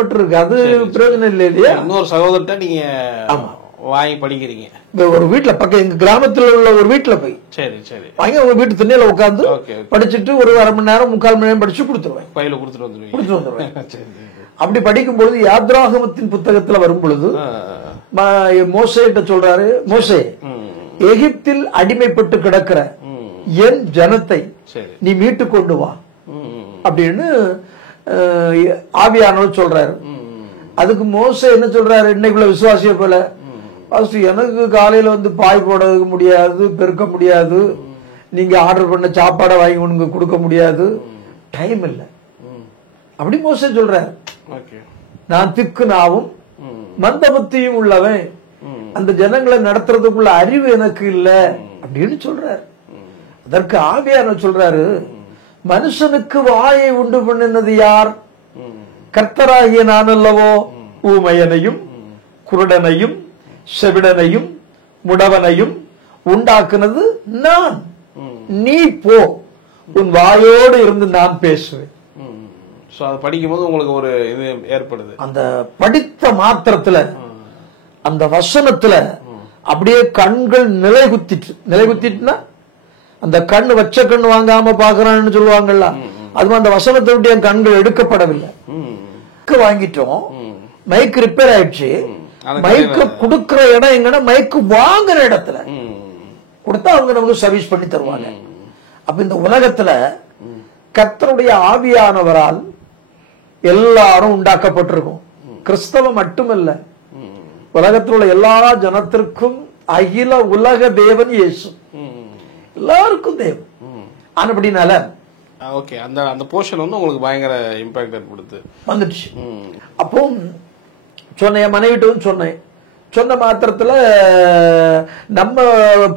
மட்டும் இருக்கு. அது பிரயோஜனம் இல்லை இல்லையா? இன்னொரு சகோதரர்கிட்ட நீங்க வாங்கி படிக்கிறீங்க. ஒரு வீட்டுல பக்கம் எங்க கிராமத்துல உள்ள ஒரு வீட்டுல போய் வாங்கி உங்க வீட்டு திண்ணையில உட்கார்ந்து படிச்சுட்டு ஒரு அரை மணி நேரம் 3/4 மணி நேரம் படிச்சு கொடுத்துருவேன். பையில கொடுத்துட்டு வந்துருவேன். அப்படி படிக்கும் பொழுது யாத்ராகமத்தின் புத்தகத்துல வரும் பொழுது மோசேட்ட சொல்றாரு, மோசே எகிப்தில் அடிமைப்பட்டு கிடக்கிற என் ஜனத்தை நீ மீட்டு கொண்டு வா அப்படின்னு ஆவியானவர் சொல்றாரு. அதுக்கு மோசே என்ன சொல்றாரு, இன்னைக்குள்ள விசுவாசிய போல, எனக்கு காலையில வந்து பாய் போட முடியாது, பெருக்க முடியாது, நீங்க ஆர்டர் பண்ண சாப்பாடை வாங்கி உனக்கு கொடுக்க முடியாது, டைம் இல்ல அப்படி மோசே சொல்றாரு. நான் திக்கு நாவும் மந்த புத்தியும் உள்ளவன், அந்த ஜனங்களை நடத்துறதுக்குள்ள அறிவு எனக்கு இல்ல அப்படின்னு சொல்றாரு. அதற்கு ஆவியானவர் சொல்றாரு, மனுஷனுக்கு வாயை உண்டு பண்ணினது யார்? கர்த்தராகிய நான் அல்லவோ? ஊமையனையும் குருடனையும் செவிடனையும் முடவனையும் உண்டாக்குனது நான். நீ போ, உன் வாயோடு இருந்து நான் பேசுவேன். அது படிக்கும்போது உங்களுக்கு ஒரு இது ஏற்படுது. அந்த படித்த மாத்திரத்துல அந்த வசனத்துல அப்படியே கண்கள் நிலைகுத்திட்டுனா அந்த கண்ணு வச்ச கண்ணு வாங்காம பாக்குறான்னு சொல்லுவாங்கல்ல, அது அந்த வசனத்தை விட்டு என் கண்கள் எடுக்கப்படவில்லை. வாங்கிட்டோம், மைக் ரிப்பேர் ஆயிடுச்சு. மைக்கு கொடுக்கிற இடம் எங்கன்னா மைக்கு வாங்குற இடத்துல கொடுத்தா அவங்க நமக்கு சர்வீஸ் பண்ணி தருவாங்க. அப்ப இந்த உலகத்துல கர்த்தருடைய ஆவியானவரால் எல்லாரும் உண்டாக்கப்பட்டிருக்கும். கிறிஸ்தவ மட்டுமல்ல, உலகத்தில் உள்ள எல்லா ஜனத்திற்கும் அகில உலக தேவன் இயேசு, எல்லாருக்கும் தேவன். ஆனபடினால ஓகே, அந்த அந்த போர்ஷன் வந்து உங்களுக்கு பயங்கர இம்பாக்ட் ஏற்படுத்து வந்துடுச்சு. அப்போ சொன்ன என் மனைவிட்டும் சொன்ன மாத்திரத்துல நம்ம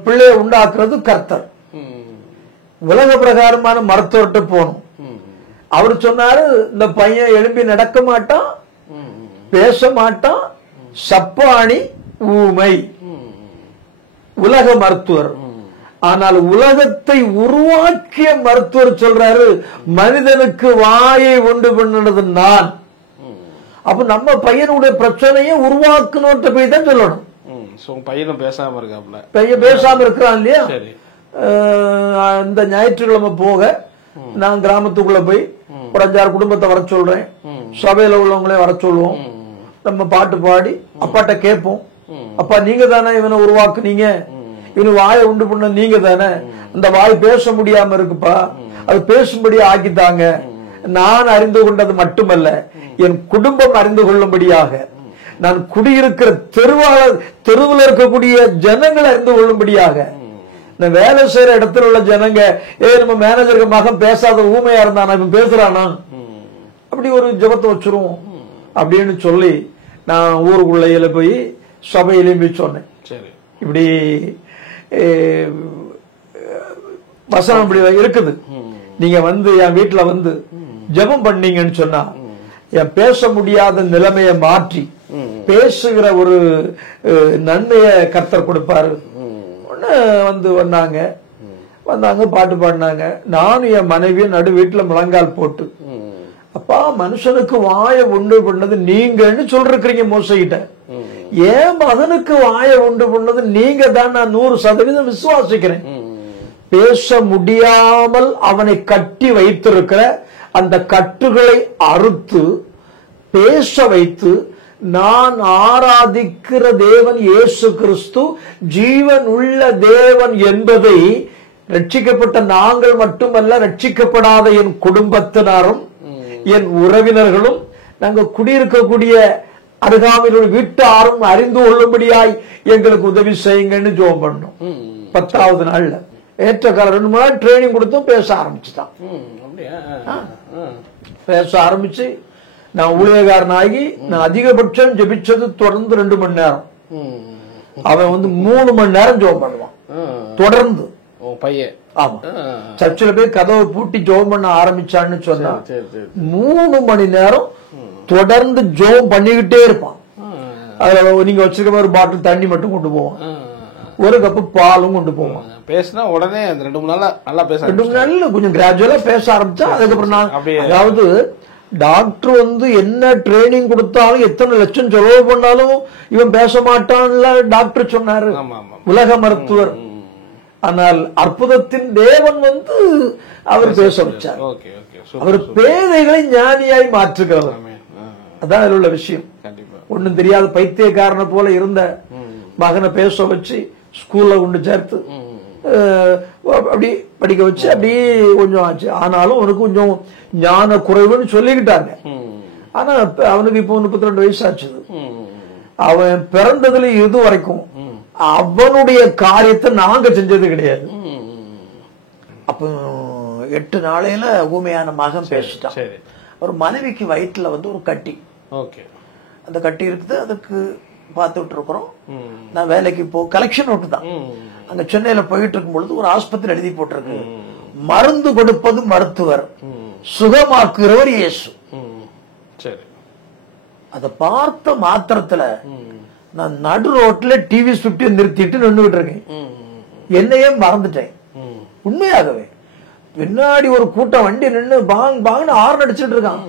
பிள்ளைய உண்டாக்குறது கர்த்தர். உலக பிரகாரமான மருத்துவர்கிட்ட போனோம். அவர் சொன்னாரு, இந்த பையன் எழும்பி நடக்க மாட்டான், பேச மாட்டான், சப்பாணி, ஊமை. உலக மருத்துவர். ஆனால் உலகத்தை உருவாக்கிய மருத்துவர் சொல்றாரு, மனிதனுக்கு வாயை உண்டு பண்ணது நான். அப்ப நம்ம பையனுடைய பிரச்சனையை உருவாக்கணும்ட்ட போய் தான் சொல்லணும். பையனும் பேசாம இருக்காப்ல, பையன் பேசாம இருக்கிறான் இல்லையா. இந்த ஞாயிற்றுக்கிழமை போக நான் கிராமத்துக்குள்ள போய் ஒரு 5-6 குடும்பத்தை வர சொல்றேன். சபையில உள்ளவங்களே வர சொல்லுவோம். நம்ம பாட்டு பாடி அப்பாட்ட கேட்போம், அப்பா நீங்க தானே இவனை உருவாக்குனீங்க, இவனு வாயை உண்டு பண்ண நீங்க தானே, அந்த வாய் பேச முடியாம இருக்குப்பா, அது பேசும்படி ஆக்கித்தாங்க. நான் அறிந்து கொண்டது மட்டுமல்ல, என் குடும்பம் அறிந்து கொள்ளும்படியாக, நான் குடியிருக்கிற தெருவில் இருக்கக்கூடிய ஜனங்களை அறிந்து கொள்ளும்படியாக, நான் வேலை செய்யற இடத்துல உள்ள ஜனங்க, நம்ம மேனேஜருக்கு மகன் பேசாத ஊமையா இருந்தானா, இவன் பேசுறானா, அப்படி ஒரு ஜபத்தை வச்சிருவோம் அப்படின்னு சொல்லி நான் ஊருக்குள்ள போய் சபையிலையும் போய் சொன்னேன். இப்படி வசனம் இப்படி இருக்குது, நீங்க வந்து என் வீட்டுல வந்து ஜெபம் பண்ணீங்கன்னு சொன்னா என் பேச முடியாத நிலைமையை மாற்றி பேசுகிற ஒரு நன்மையை கர்த்தர் கொடுப்பாரு. வந்தாங்க பாட்டு பாடினாங்க. நானும் என் மனைவியும் நடு வீட்டுல முழங்கால் போட்டு, அப்பா மனுஷனுக்கு வாயை உண்டு பண்ணது நீங்கன்னு சொல்றீங்க மோசைகிட்ட, என் மகனுக்கு வாயை உண்டு பண்ணது நீங்க தான், நான் 100% விசுவாசிக்கிறேன். பேச முடியாமல் அவனை கட்டி வைத்திருக்கிற அந்த கட்டுகளை அறுத்து பேச வைத்து, நான் ஆராதிக்கிற தேவன் இயேசு கிறிஸ்து ஜீவன் உள்ள தேவன் என்பதை ரட்சிக்கப்பட்ட நாங்கள் மட்டுமல்ல, ரட்சிக்கப்படாத என் குடும்பத்தினரும் என் உறவினர்களும் நாங்கள் குடியிருக்கக்கூடிய அருகாமையில் வீட்டாரும் அறிந்து கொள்ளும்படியாய் எங்களுக்கு உதவி செய்யுங்கன்னு ஜெபம் பண்ணோம். 10வது நாள்ல ஏற்ற காலம் 2 மணி நேரம் ட்ரைனிங் கொடுத்தும் பேச ஆரம்பிச்சுட்டான். பேச ஆரம்பிச்சு நான் ஊழியக்காரனாகி நான் அதிகபட்சம் ஜெபிச்சது தொடர்ந்து 2 மணி நேரம். அவன் வந்து 3 மணி நேரம் ஜெபம் பண்ணுவான் தொடர்ந்து. பையன் ஆமா, சர்ச்சில் போய் கதவை பூட்டி ஜெபம் பண்ண ஆரம்பிச்சான்னு சொன்னா 3 மணி நேரம் தொடர்ந்து ஜெபம் பண்ணிக்கிட்டே இருப்பான். அதுல நீங்க வச்சிருக்க ஒரு பாட்டில் தண்ணி மட்டும் கொண்டு போவான், ஒரு கப்பு பாலும் கொண்டு போவான். பேசினா உடனே 2 மணி நாள் நல்லா பேச 2 மணி நாள்ல கொஞ்சம் கிராஜுவலா பேச ஆரம்பிச்சா அதுக்கப்புறம் நான், அதாவது டாக்டர் வந்து என்ன ட்ரைனிங் கொடுத்தாலும் எத்தனை லட்சம் செலவு பண்ணாலும் இவன் பேச மாட்டான்ல டாக்டர் சொன்னாரு, உலக மருத்துவர். ஆனால் அற்புதத்தின் தேவன் வந்து அவர் பேச வச்சார். அவர் பேதைகளை ஞானியாய் மாற்றுகிறவர். அதான் அதில் உள்ள விஷயம். ஒன்னும் தெரியாத பைத்தியக்காரனை போல இருந்த மகனை பேச வச்சு ஸ்கூல்ல கொண்டு சேர்த்து அப்படி படிக்க வச்சு அப்படியே கொஞ்சம் ஆச்சு. ஆனாலும் அவனுக்கு கொஞ்சம் ஞான குறைவுன்னு சொல்லிக்கிட்டாங்க. ஆனா அவனுக்கு இப்போ 32 வயசு ஆச்சு. அவன் பிறந்ததுல இது வரைக்கும் அவனுடைய காரியத்தை நாங்க செஞ்சது கிடையாது. அப்போ 8 நாளையில ஊமையான மகன் பேசிட்டான். ஒரு மனைவிக்கு வயிற்றுல வந்து ஒரு கட்டி, அந்த கட்டி இருக்குது, அதுக்கு பார்த்துட்டு இருக்கிறோம். நான் வேலைக்கு கலெக்ஷன் விட்டு தான் அங்க சென்னையில போயிட்டு இருக்கும் பொழுது ஒரு ஆஸ்பத்திரி எழுதி போட்டிருக்கு, மருந்து கொடுப்பது மருத்துவர், சுகமாக்குறவர் இயேசு. அதை பார்த்த மாத்திரத்துல நான் நடு ரோட்ல டிவி சுட்டி நிறுத்திட்டு நின்றுகிட்டு இருக்கேன். என்னையே மறந்துட்டேன். உண்மையாகவே பின்னாடி ஒரு கூட்டம் வண்டி நின்று பாங் பாங்னு ஆர்ன் அடிச்சுட்டு இருக்கான்.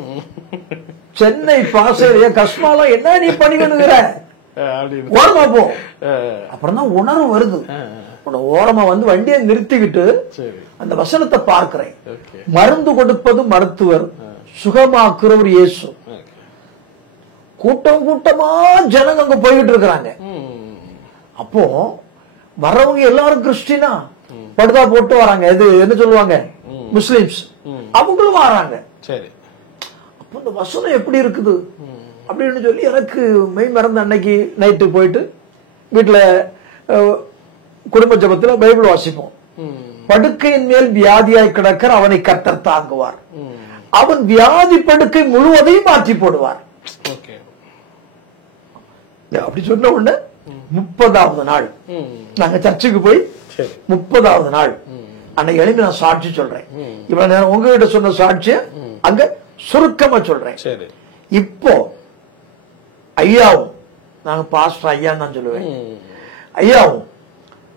சென்னை பாசையில கஷ்மாலாம் என்ன நீ பண்ணிக்கணுங்கிற ஓரமா போ. அப்புறம் தான் உணர்வு வருது. ஓரமா வந்து வண்டியை நிறுத்திக்கிட்டு அந்த வசனத்தை பார்க்கிறேன். மருந்து கொடுப்பது மருத்துவர், சுகமாக்குறவர் இயேசு. கூட்டம் கூட்டமா ஜனங்க அங்க போய்கிட்டு இருக்கிறாங்க. அப்போ வர்றவங்க எல்லாரும் கிறிஸ்டினா படுதா போட்டு வராங்க. இது என்ன சொல்லுவாங்க, முஸ்லிம்ஸ், அவங்களும் வராங்க. அப்ப இந்த வசனம் எப்படி இருக்குது அப்படின்னு சொல்லி எனக்கு மெய் மறந்து அன்னைக்கு நைட்டு போயிட்டு வீட்டுல குடும்ப ஜபத்துல பைபிள் வாசிப்போம். படுக்கையின் மேல் வியாதியாய் கிடக்கிற அவனை கர்த்தர் தாங்குவார், அவன் வியாதி படுக்கை முழுவதையும் மாற்றி போடுவார். அப்படி சொன்ன உடனே 30வது நாள் நாங்க சர்ச்சுக்கு போய் 30வது நாள் அன்னைக்கு எழுப்பி நான் சாட்சி சொல்றேன். இவ்வளவு நேரம் உங்ககிட்ட சொன்ன சாட்சிய அங்க சுருக்கமா சொல்றேன். இப்போ ஐயாவும், நாங்க பாஸ்டர் ஐயான்னு தான் சொல்லுவேன், ஐயாவும்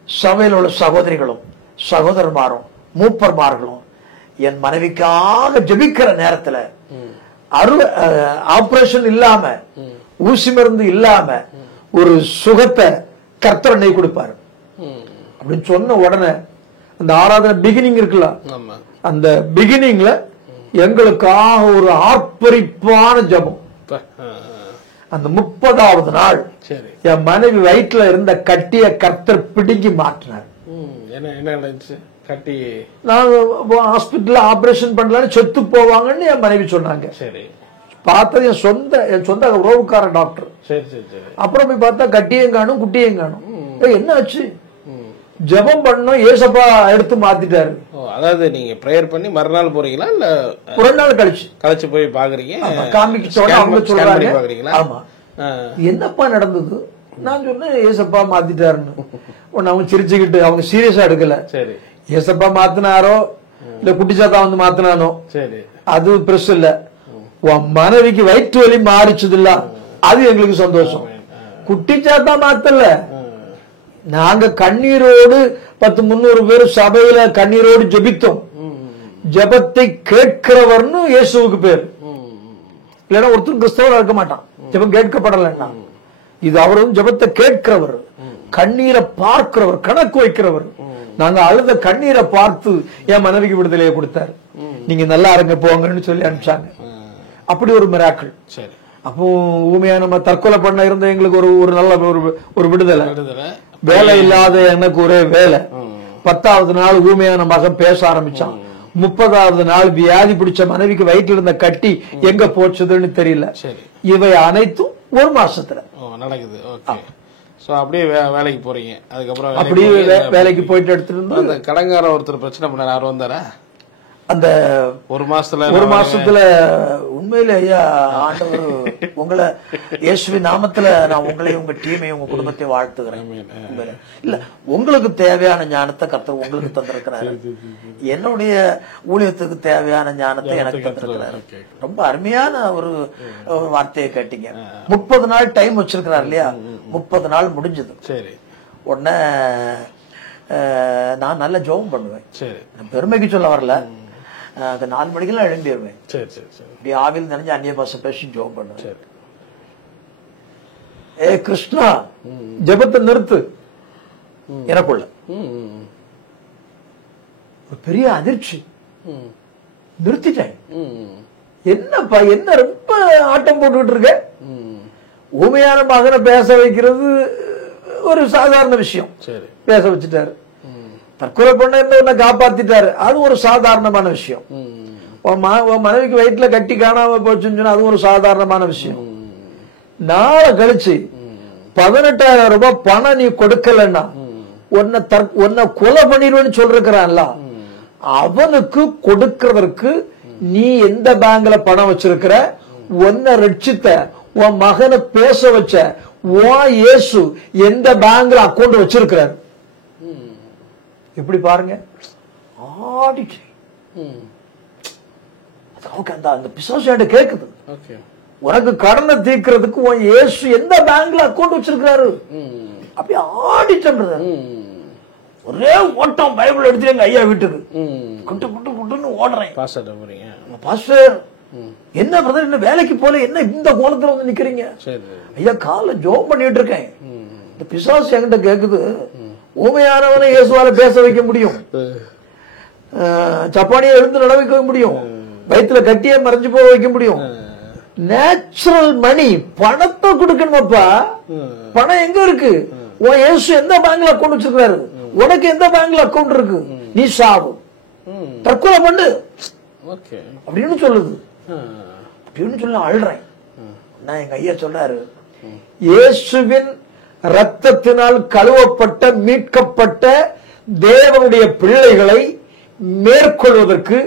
சபையில் உள்ள சகோதரிகளும் சகோதரர்மாரும் மூப்பர்மார்களும் என் மனைவிக்காக ஜெபிக்கிற நேரத்துல ஆபரேஷன் இல்லாம ஊசி மருந்து இல்லாம ஒரு சுகத்தை கர்த்தர் அன்னைக்கு கொடுப்பாரு அப்படின்னு சொன்ன உடனே அந்த ஆராதனை பிகினிங் இருக்குல்ல, அந்த பிகினிங்ல எங்களுக்காக ஒரு ஆர்ப்பரிப்பான ஜபம். அந்த 30வது நாள் என் மனைவி வயிற்றுல இருந்த கட்டிய கர்த்தர் பிடுங்கி மாற்றினார். நாங்க ஹாஸ்பிட்டல் ஆபரேஷன் பண்ணலான்னு செத்து போவாங்கன்னு என் மனைவி சொன்னாங்க. பார்த்தது என் சொந்த உறவுக்கார டாக்டர். அப்புறம் போய் பார்த்தா கட்டியும் காணும் குட்டியும் காணும். என்ன ஆச்சு? ஜெபம் பண்ணோம், ஏசப்பா எடுத்து மாத்திட்டாரு. அதாவது நீங்க பிரேயர் பண்ணி மறுநாள் போறீங்களா இல்ல ஒரு நாள் கழிச்சு போய் பாக்குறீங்க? காமிக்க அவங்க சொல்றாங்க. ஆமா, என்னப்பா நடந்தது? நான் சொன்னேன் ஏசப்பா மாத்திட்டாருன்னு. அவங்க சிரிச்சுக்கிட்டு, அவங்க சீரியஸா எடுக்கல. சரி, ஏசப்பா மாத்தினாரோ இல்ல குட்டிச்சாத்தா வந்து மாத்தினானோ சரி, அது பிரஸ் இல்ல. உன் மனைவிக்கு வயிற்று வலி மாறிச்சது இல்ல, அது எங்களுக்கு சந்தோஷம். குட்டிச்சாத்தா மாத்தல, நாங்க கண்ணீரோடு 10-300 பேர் சபையில கண்ணீரோடு ஜெபித்தோம். ஜெபத்தை கேட்கிறவர்னு இயேசுவுக்கு பேர். இல்லைன்னா ஒருத்தர் கிறிஸ்தவரா இருக்க மாட்டான் ஜெபம் கேட்கப்படலன்னா. இது அவரும் ஜெபத்தை கேட்கிறவர், கண்ணீரை பார்க்கிறவர், கணக்கு வைக்கிறவர். நாங்க அழுத கண்ணீரை பார்த்து என் மனைவிக்கு விடுதலையை கொடுத்தாரு. நீங்க நல்லா இருங்க போங்கன்னு சொல்லி அனுப்பிச்சாங்க. அப்படி ஒரு மிராக்கிள். அப்போ ஊமையா நம்ம தற்கொலை பண்ண இருந்த எங்களுக்கு ஒரு நல்ல ஒரு விடுதலை. வேலை இல்லாத எனக்கு ஒரே வேலை. 10வது நாள் ஊமையான மகன் பேச ஆரம்பிச்சான். 30வது நாள் வியாதி பிடிச்ச மனைவிக்கு வயிற்றுல இருந்த கட்டி எங்க போச்சுதுன்னு தெரியல. இவை அனைத்தும் ஒரு மாசத்துல நடக்குது. அப்படியே வேலைக்கு போறீங்க. அதுக்கப்புறம் அப்படியே வேலைக்கு போயிட்டு எடுத்துட்டு இருந்து கடங்கார ஒருத்தர் பிரச்சனை பண்ண யாரும் வந்தாரா அந்த ஒரு மாசத்துல? உண்மையில ஐயா, ஆண்டவர் உங்களை இயேசுவின் நாமத்துல நான் உங்களையும் உங்க டீமையும் உங்க குடும்பத்தையும் வாழ்த்துக்கிறேன். இல்ல, உங்களுக்கு தேவையான ஞானத்தை கர்த்தர் உங்களுக்கு தந்திருக்கிறாரு. என்னுடைய ஊழியத்துக்கு தேவையான ஞானத்தை எனக்கு தந்திருக்கிறாரு. ரொம்ப அருமையான ஒரு வார்த்தையை கேட்டீங்க. 30 நாள் டைம் வச்சிருக்கிறார் இல்லையா? 30 நாள் முடிஞ்சது. உடனே நான் நல்ல ஜெபம் பண்ணுவேன். பெருமைக்கு சொல்ல வரல, 4 மணிக்கெல்லாம் எழும்பிடுவேன். இப்படி ஆவில் நினைஞ்சு அந்நிய பாஷை பேசி ஜெபம் பண்ணுவேன். ஏ கிருஷ்ணா, ஜெபத்தை நிறுத்து. எனக்குள்ள ஒரு பெரிய அதிர்ச்சி. நிறுத்திட்டேன். என்னப்பா, என்ன ரொம்ப ஆட்டம் போட்டுக்கிட்டு இருக்க? ஊமையான மகனை பேச வைக்கிறது ஒரு சாதாரண விஷயம். பேச வச்சுட்டாரு. தற்கொலை பண்ண இருந்தவனை காப்பாத்திட்டாரு, அது ஒரு சாதாரணமான விஷயம். உன் மனைவிக்கு வயிற்றுல கட்டி காணாம போச்சுன்னு சொன்னா அது ஒரு சாதாரணமான விஷயம். நாளை கழிச்சு 18,000 ரூபாய் பணம் நீ கொடுக்கலன்னா உன்னை கொலை பண்ணிடுவேன்னு சொல்றான்ல, அவனுக்கு கொடுக்கறதற்கு நீ எந்த பேங்க்ல பணம் வச்சிருக்கிற? உன்னை ரட்சித்த உன் மகனை பேச வச்ச உன் இயேசு எந்த பேங்க்ல அக்கௌண்ட் வச்சிருக்கிறார்? எப்படி பாருங்க, அந்த பிசாசு கேக்குது, உனக்கு கடனை தீர்க்கிறதுக்கு உன் இயேசு எந்த பேங்க்ல அக்கௌண்ட் வச்சிருக்காரு? அப்படி ஆடிட்டு ஒரே ஓட்டம் பைபிள் எடுத்து எங்க ஐயா வீட்டுக்கு குட்டு குட்டு குட்டுன்னு ஓடுறேன். பாஸ்டர் என்ன பிரதர் என்ன வேலைக்கு போல என்ன இந்த கோலத்துல வந்து நிக்கிறீங்க? ஐயா கால ஜோம் பண்ணிட்டு இருக்கேன். இந்த பிசாசு என்கிட்ட கேக்குது, ஊமையானவனை இயேசுவால பேச வைக்க முடியும், ஜப்பானிய எழுந்து நட வைக்க முடியும், வயிற்றுல கட்டிய மறைஞ்சு போக வைக்க முடியும். நேச்சுரல் மணி பணத்தை கொடுக்கணுமாப்பா. பணம் எங்க இருக்கு? உன் இயேசு எந்த பேங்க்ல அக்கௌண்ட் வச்சிருக்காரு? உனக்கு எந்த பேங்க்ல அக்கௌண்ட் இருக்கு? நீ சாவு, தற்கொலை பண்ணு அப்படின்னு சொல்லுது. அப்படின்னு சொல்ல அழுறேன். நான் எங்க ஐயா சொல்றாரு, இயேசுவின் ரத்தத்தினால் கழுவப்பட்ட மீட்கப்பட்ட தேவனுடைய பிள்ளைகளை மேற்கொள்வதற்கு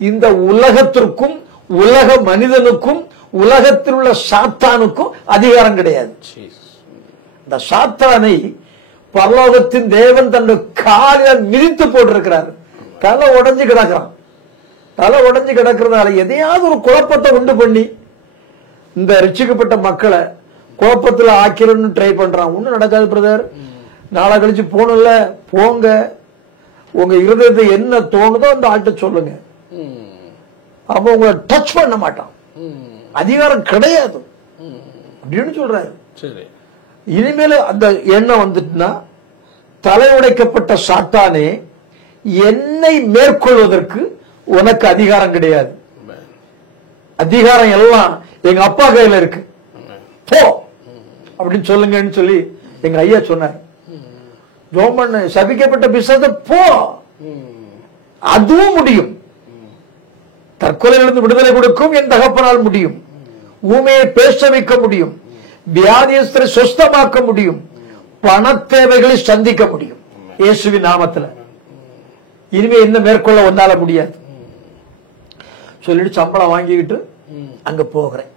இந்த உலகத்திற்கும் உலக மனிதனுக்கும் உலகத்தில் உள்ள சாத்தானுக்கும் அதிகாரம் கிடையாது. இந்த சாத்தானை பரலோகத்தின் தேவன் தன்னுடைய காலில் மிதித்து போட்டிருக்கிறார். தலை உடைஞ்சு கிடக்கிறான். தலை உடைஞ்சு கிடக்கிறதால எதையாவது ஒரு குழப்பத்தை உண்டு பண்ணி இந்த ரட்சிக்கப்பட்ட மக்களை குழப்பத்துல ஆக்கிறன்னு ட்ரை பண்றான். ஒண்ணும் நடக்காது பிரதர். நாளை கழிச்சு போகணும்ல, போங்க, உங்க இருதயத்தை என்ன தோணுதோ அந்த ஆள்கிட்ட சொல்லுங்க. அவன் உங்களை டச் பண்ண மாட்டான், அதிகாரம் கிடையாது அப்படின்னு சொல்றாரு. இனிமேல் அந்த எண்ணம் வந்துட்டுனா, தலை உடைக்கப்பட்ட சாத்தானே, என்னை மேற்கொள்வதற்கு உனக்கு அதிகாரம் கிடையாது. அதிகாரம் எல்லாம் எங்க அப்பா கையில இருக்கு, போ அப்படின்னு சொல்லுங்கன்னு சொல்லி எங்க ஐயா சொன்னார். ஜோமன் சபிக்கப்பட்ட பிசாசு போ, அதுவும் முடியும். தற்கொலையிலிருந்து விடுதலை கொடுக்கும் என் தகப்பனால் முடியும். ஊமையை பேச வைக்க முடியும், வியாதியஸ்தரை சுஸ்தமாக்க முடியும், பண தேவைகளை சந்திக்க முடியும் இயேசுவின் நாமத்துல. இனிமே என்ன மேற்கொள்ள ஒன்னால முடியாது சொல்லிட்டு சம்பளம் வாங்கிக்கிட்டு அங்க போகிறேன்.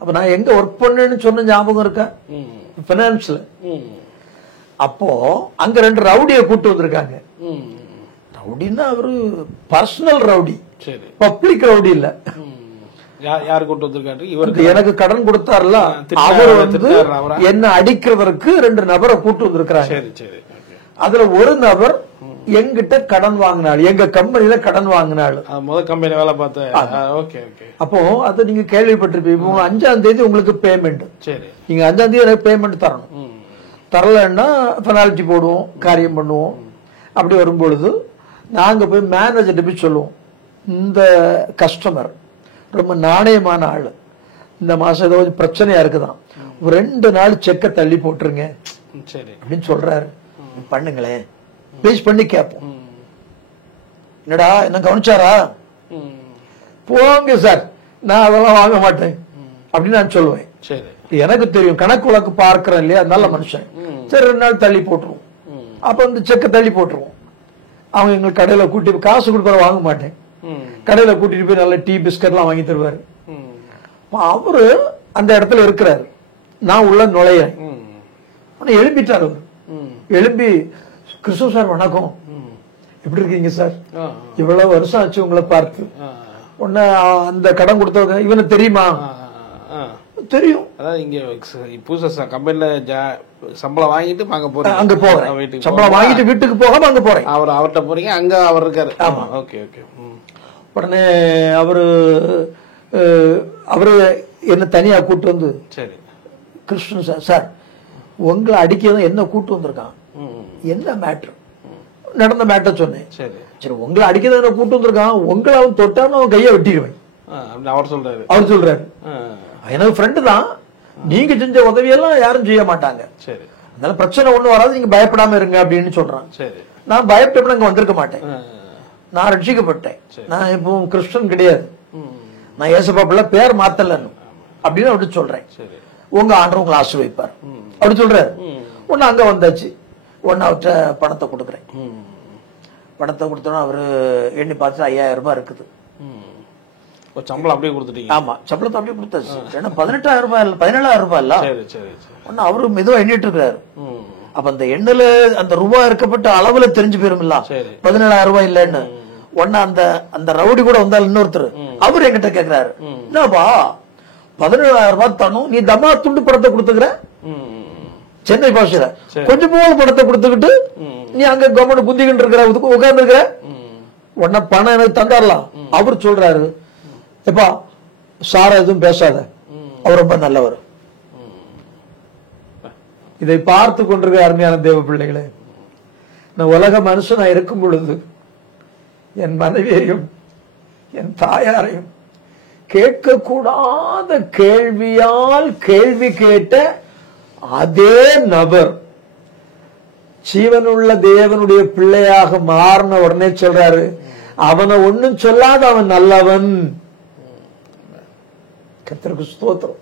அப்ப நான் எங்க ஒர்க் பண்ணேன்னு சொன்ன ஞாபகம் இருக்கா? பினான்ஸ்ல. அப்போ அங்க 2 ரவுடியை கூட்டு வந்திருக்காங்க. ரவுடின்னா அவரு பர்சனல் ரவுடி, பப்ளிக் ரவுடி இல்ல. யாரு கூட்டு வந்திருக்காரு? இவருக்கு எனக்கு கடன் கொடுத்தாருல, அவர் வந்து என்ன அடிக்கிறதற்கு 2 நபரை கூட்டு வந்திருக்கிறாங்க. அதுல ஒரு நபர் எங்கிட்ட கடன் வாங்கினாள், எங்க கம்பெனில கடன் வாங்கினாள். முதல் கம்பெனி வேலை பார்த்தேன். அப்போ அது நீங்க கேள்விப்பட்டிருப்பீங்க, 5ஆம் தேதி உங்களுக்கு பேமெண்ட், நீங்க 5ஆம் தேதி எனக்கு பேமெண்ட் தரணும். தரலன்னா பெனால்டி போடுவோம், காரியம் பண்ணுவோம். அப்படி வரும்பொழுது நாங்க போய் மேனேஜர்கிட்ட போய் சொல்லுவோம், இந்த கஸ்டமர் ரொம்ப நாணயமான ஆளு, இந்த மாசம் ஏதோ பிரச்சனையா இருக்குதான், ஒரு 2 நாள் செக்க தள்ளி போட்டுருங்க அப்படின்னு சொல்றாரு. பண்ணுங்களேன் ப்ளீஸ் பண்ணி கேட்போம். என்னடா என்ன கவனிச்சாரா? போங்க சார், நான் அதெல்லாம் வாங்க மாட்டேன் அப்படின்னு நான் சொல்லுவேன். எனக்கு தெரியும், கணக்கு வழக்கு பார்க்கிறேன் இல்லையா, நல்ல மனுஷன். சரி 2 நாள் தள்ளி போட்டுருவோம். அப்ப வந்து செக்க தள்ளி போட்டுருவோம். அவங்க எங்களுக்கு கடையில கூட்டி, காசு கொடுப்பாரு வாங்க மாட்டேன், கடையில கூட்டிட்டு போய் நல்ல டீ பிஸ்கட் எல்லாம் வாங்கி தருவாரு. அவரு அந்த இடத்துல இருக்கிறாரு, நான் உள்ள நுழையேன். எழுப்பிட்டாரு அவரு. எழுப்பி, கிறிஸ்துவ சார் வணக்கம், எப்படி இருக்கீங்க சார், இவ்வளவு வருஷம் ஆச்சு உங்களை பார்த்து. உன்ன அந்த கடன் கொடுத்தவங்க இவனை தெரியுமா? தெரியும். அதாவது இங்க புதுசா கம்பெனில சம்பளம் வாங்கிட்டு அங்க போறேன், அங்க போறேன், சம்பளம் வாங்கிட்டு வீட்டுக்கு போகாம அங்க போறேன். அவர்கிட்ட போறீங்க, அங்க அவர் இருக்காரு. ஆமா. Okay okay. உடனே அவரு என்ன தனியா கூட்டு வந்து, சரி கிருஷ்ணன் சார், சார் உங்களை அடிக்கதான் என்ன கூட்டு வந்திருக்கான், என்ன மேட்ரு, நடந்த மேட்டர் சொன்னேன். சரி உங்களை அடிக்கதான் என்ன கூட்டு வந்திருக்கான், உங்களை அவன் தொட்டான்னு அவன் கையை வெட்டிடுவேன் அவர் சொல்றாரு. அவர் சொல்றாரு, எனக்கு ஃப்ரெண்டு தான், நீங்க செஞ்ச உதவியெல்லாம் யாரும் செய்ய மாட்டாங்க, சரி அதனால பிரச்சனை ஒண்ணு வராது, நீங்க பயப்படாம இருங்க அப்படின்னு சொல்றான். நான் பயப்பட அங்க வந்திருக்க மாட்டேன், நான் ரட்சிக்கப்பட்டேன், நான் இப்போ கிறிஸ்டன் கிடையாது, நான் ஏசப்பா பிள்ளை பேர் மாத்தலன்னு அப்படின்னு அப்படி சொல்றேன். உங்க ஆண்டவர் உங்களை ஆசீர்வதிப்பார் அப்படி சொல்றாரு. ஒன்னு அங்க வந்தாச்சு, ஒன்னு அவர்கிட்ட பணத்தை கொடுக்குறேன். பணத்தை கொடுத்தோன்னா அவரு எண்ணி பார்த்து 5000 ரூபாய் இருக்குது. சம்பளம் அப்படியே கொடுத்துட்டீங்க? ஆமா, சம்பளத்தை அப்படியே கொடுத்தாச்சு. ஏன்னா 18,000 ரூபாய் இல்ல, 17,000 ரூபாய் இல்ல. ஒன்னு அவரு மெதுவா எண்ணிட்டு இருக்காரு. அப்ப அந்த எண்ணுல அந்த ரூபாய் இருக்கப்பட்ட அளவுல தெரிஞ்சு போயிரும் இல்ல, 17,000 ரூபாய் இல்லன்னு. ஒன்னு அந்த ரவுடி கூட வந்தால் இன்னொருத்தர், அவரு என்கிட்ட கேக்குறாரு, என்னப்பா 17,000 ரூபாய் தரணும், நீ தமா துண்டு படத்தை கொடுத்துக்கிற சென்னை பாஷையில. கொஞ்சம் போல பணத்தை கொடுத்துக்கிட்டு நீ அங்க கவர்மெண்ட் குந்திக்கிட்டு இருக்கிற உட்கார்ந்து இருக்கிற உடனே பணம் எனக்கு தந்தாரலாம். அவர் சொல்றாரு, எப்பா சார எதுவும் பேசாத, அவர் ரொம்ப நல்லவர். இதை பார்த்து கொண்டிருக்க அருமையான தேவ பிள்ளைகளே, நான் உலக மனுஷனா இருக்கும் பொழுது என் மனைவியையும் என் தாயாரையும் கேட்கக்கூடாத கேள்வியால் கேள்வி கேட்ட அதே நபர் ஜீவனுள்ள தேவனுடைய பிள்ளையாக மாறின உடனே சொல்றாரு, அவனை ஒண்ணும் சொல்லாத அவன் நல்லவன். கர்த்தருக்கு ஸ்தோத்திரம்.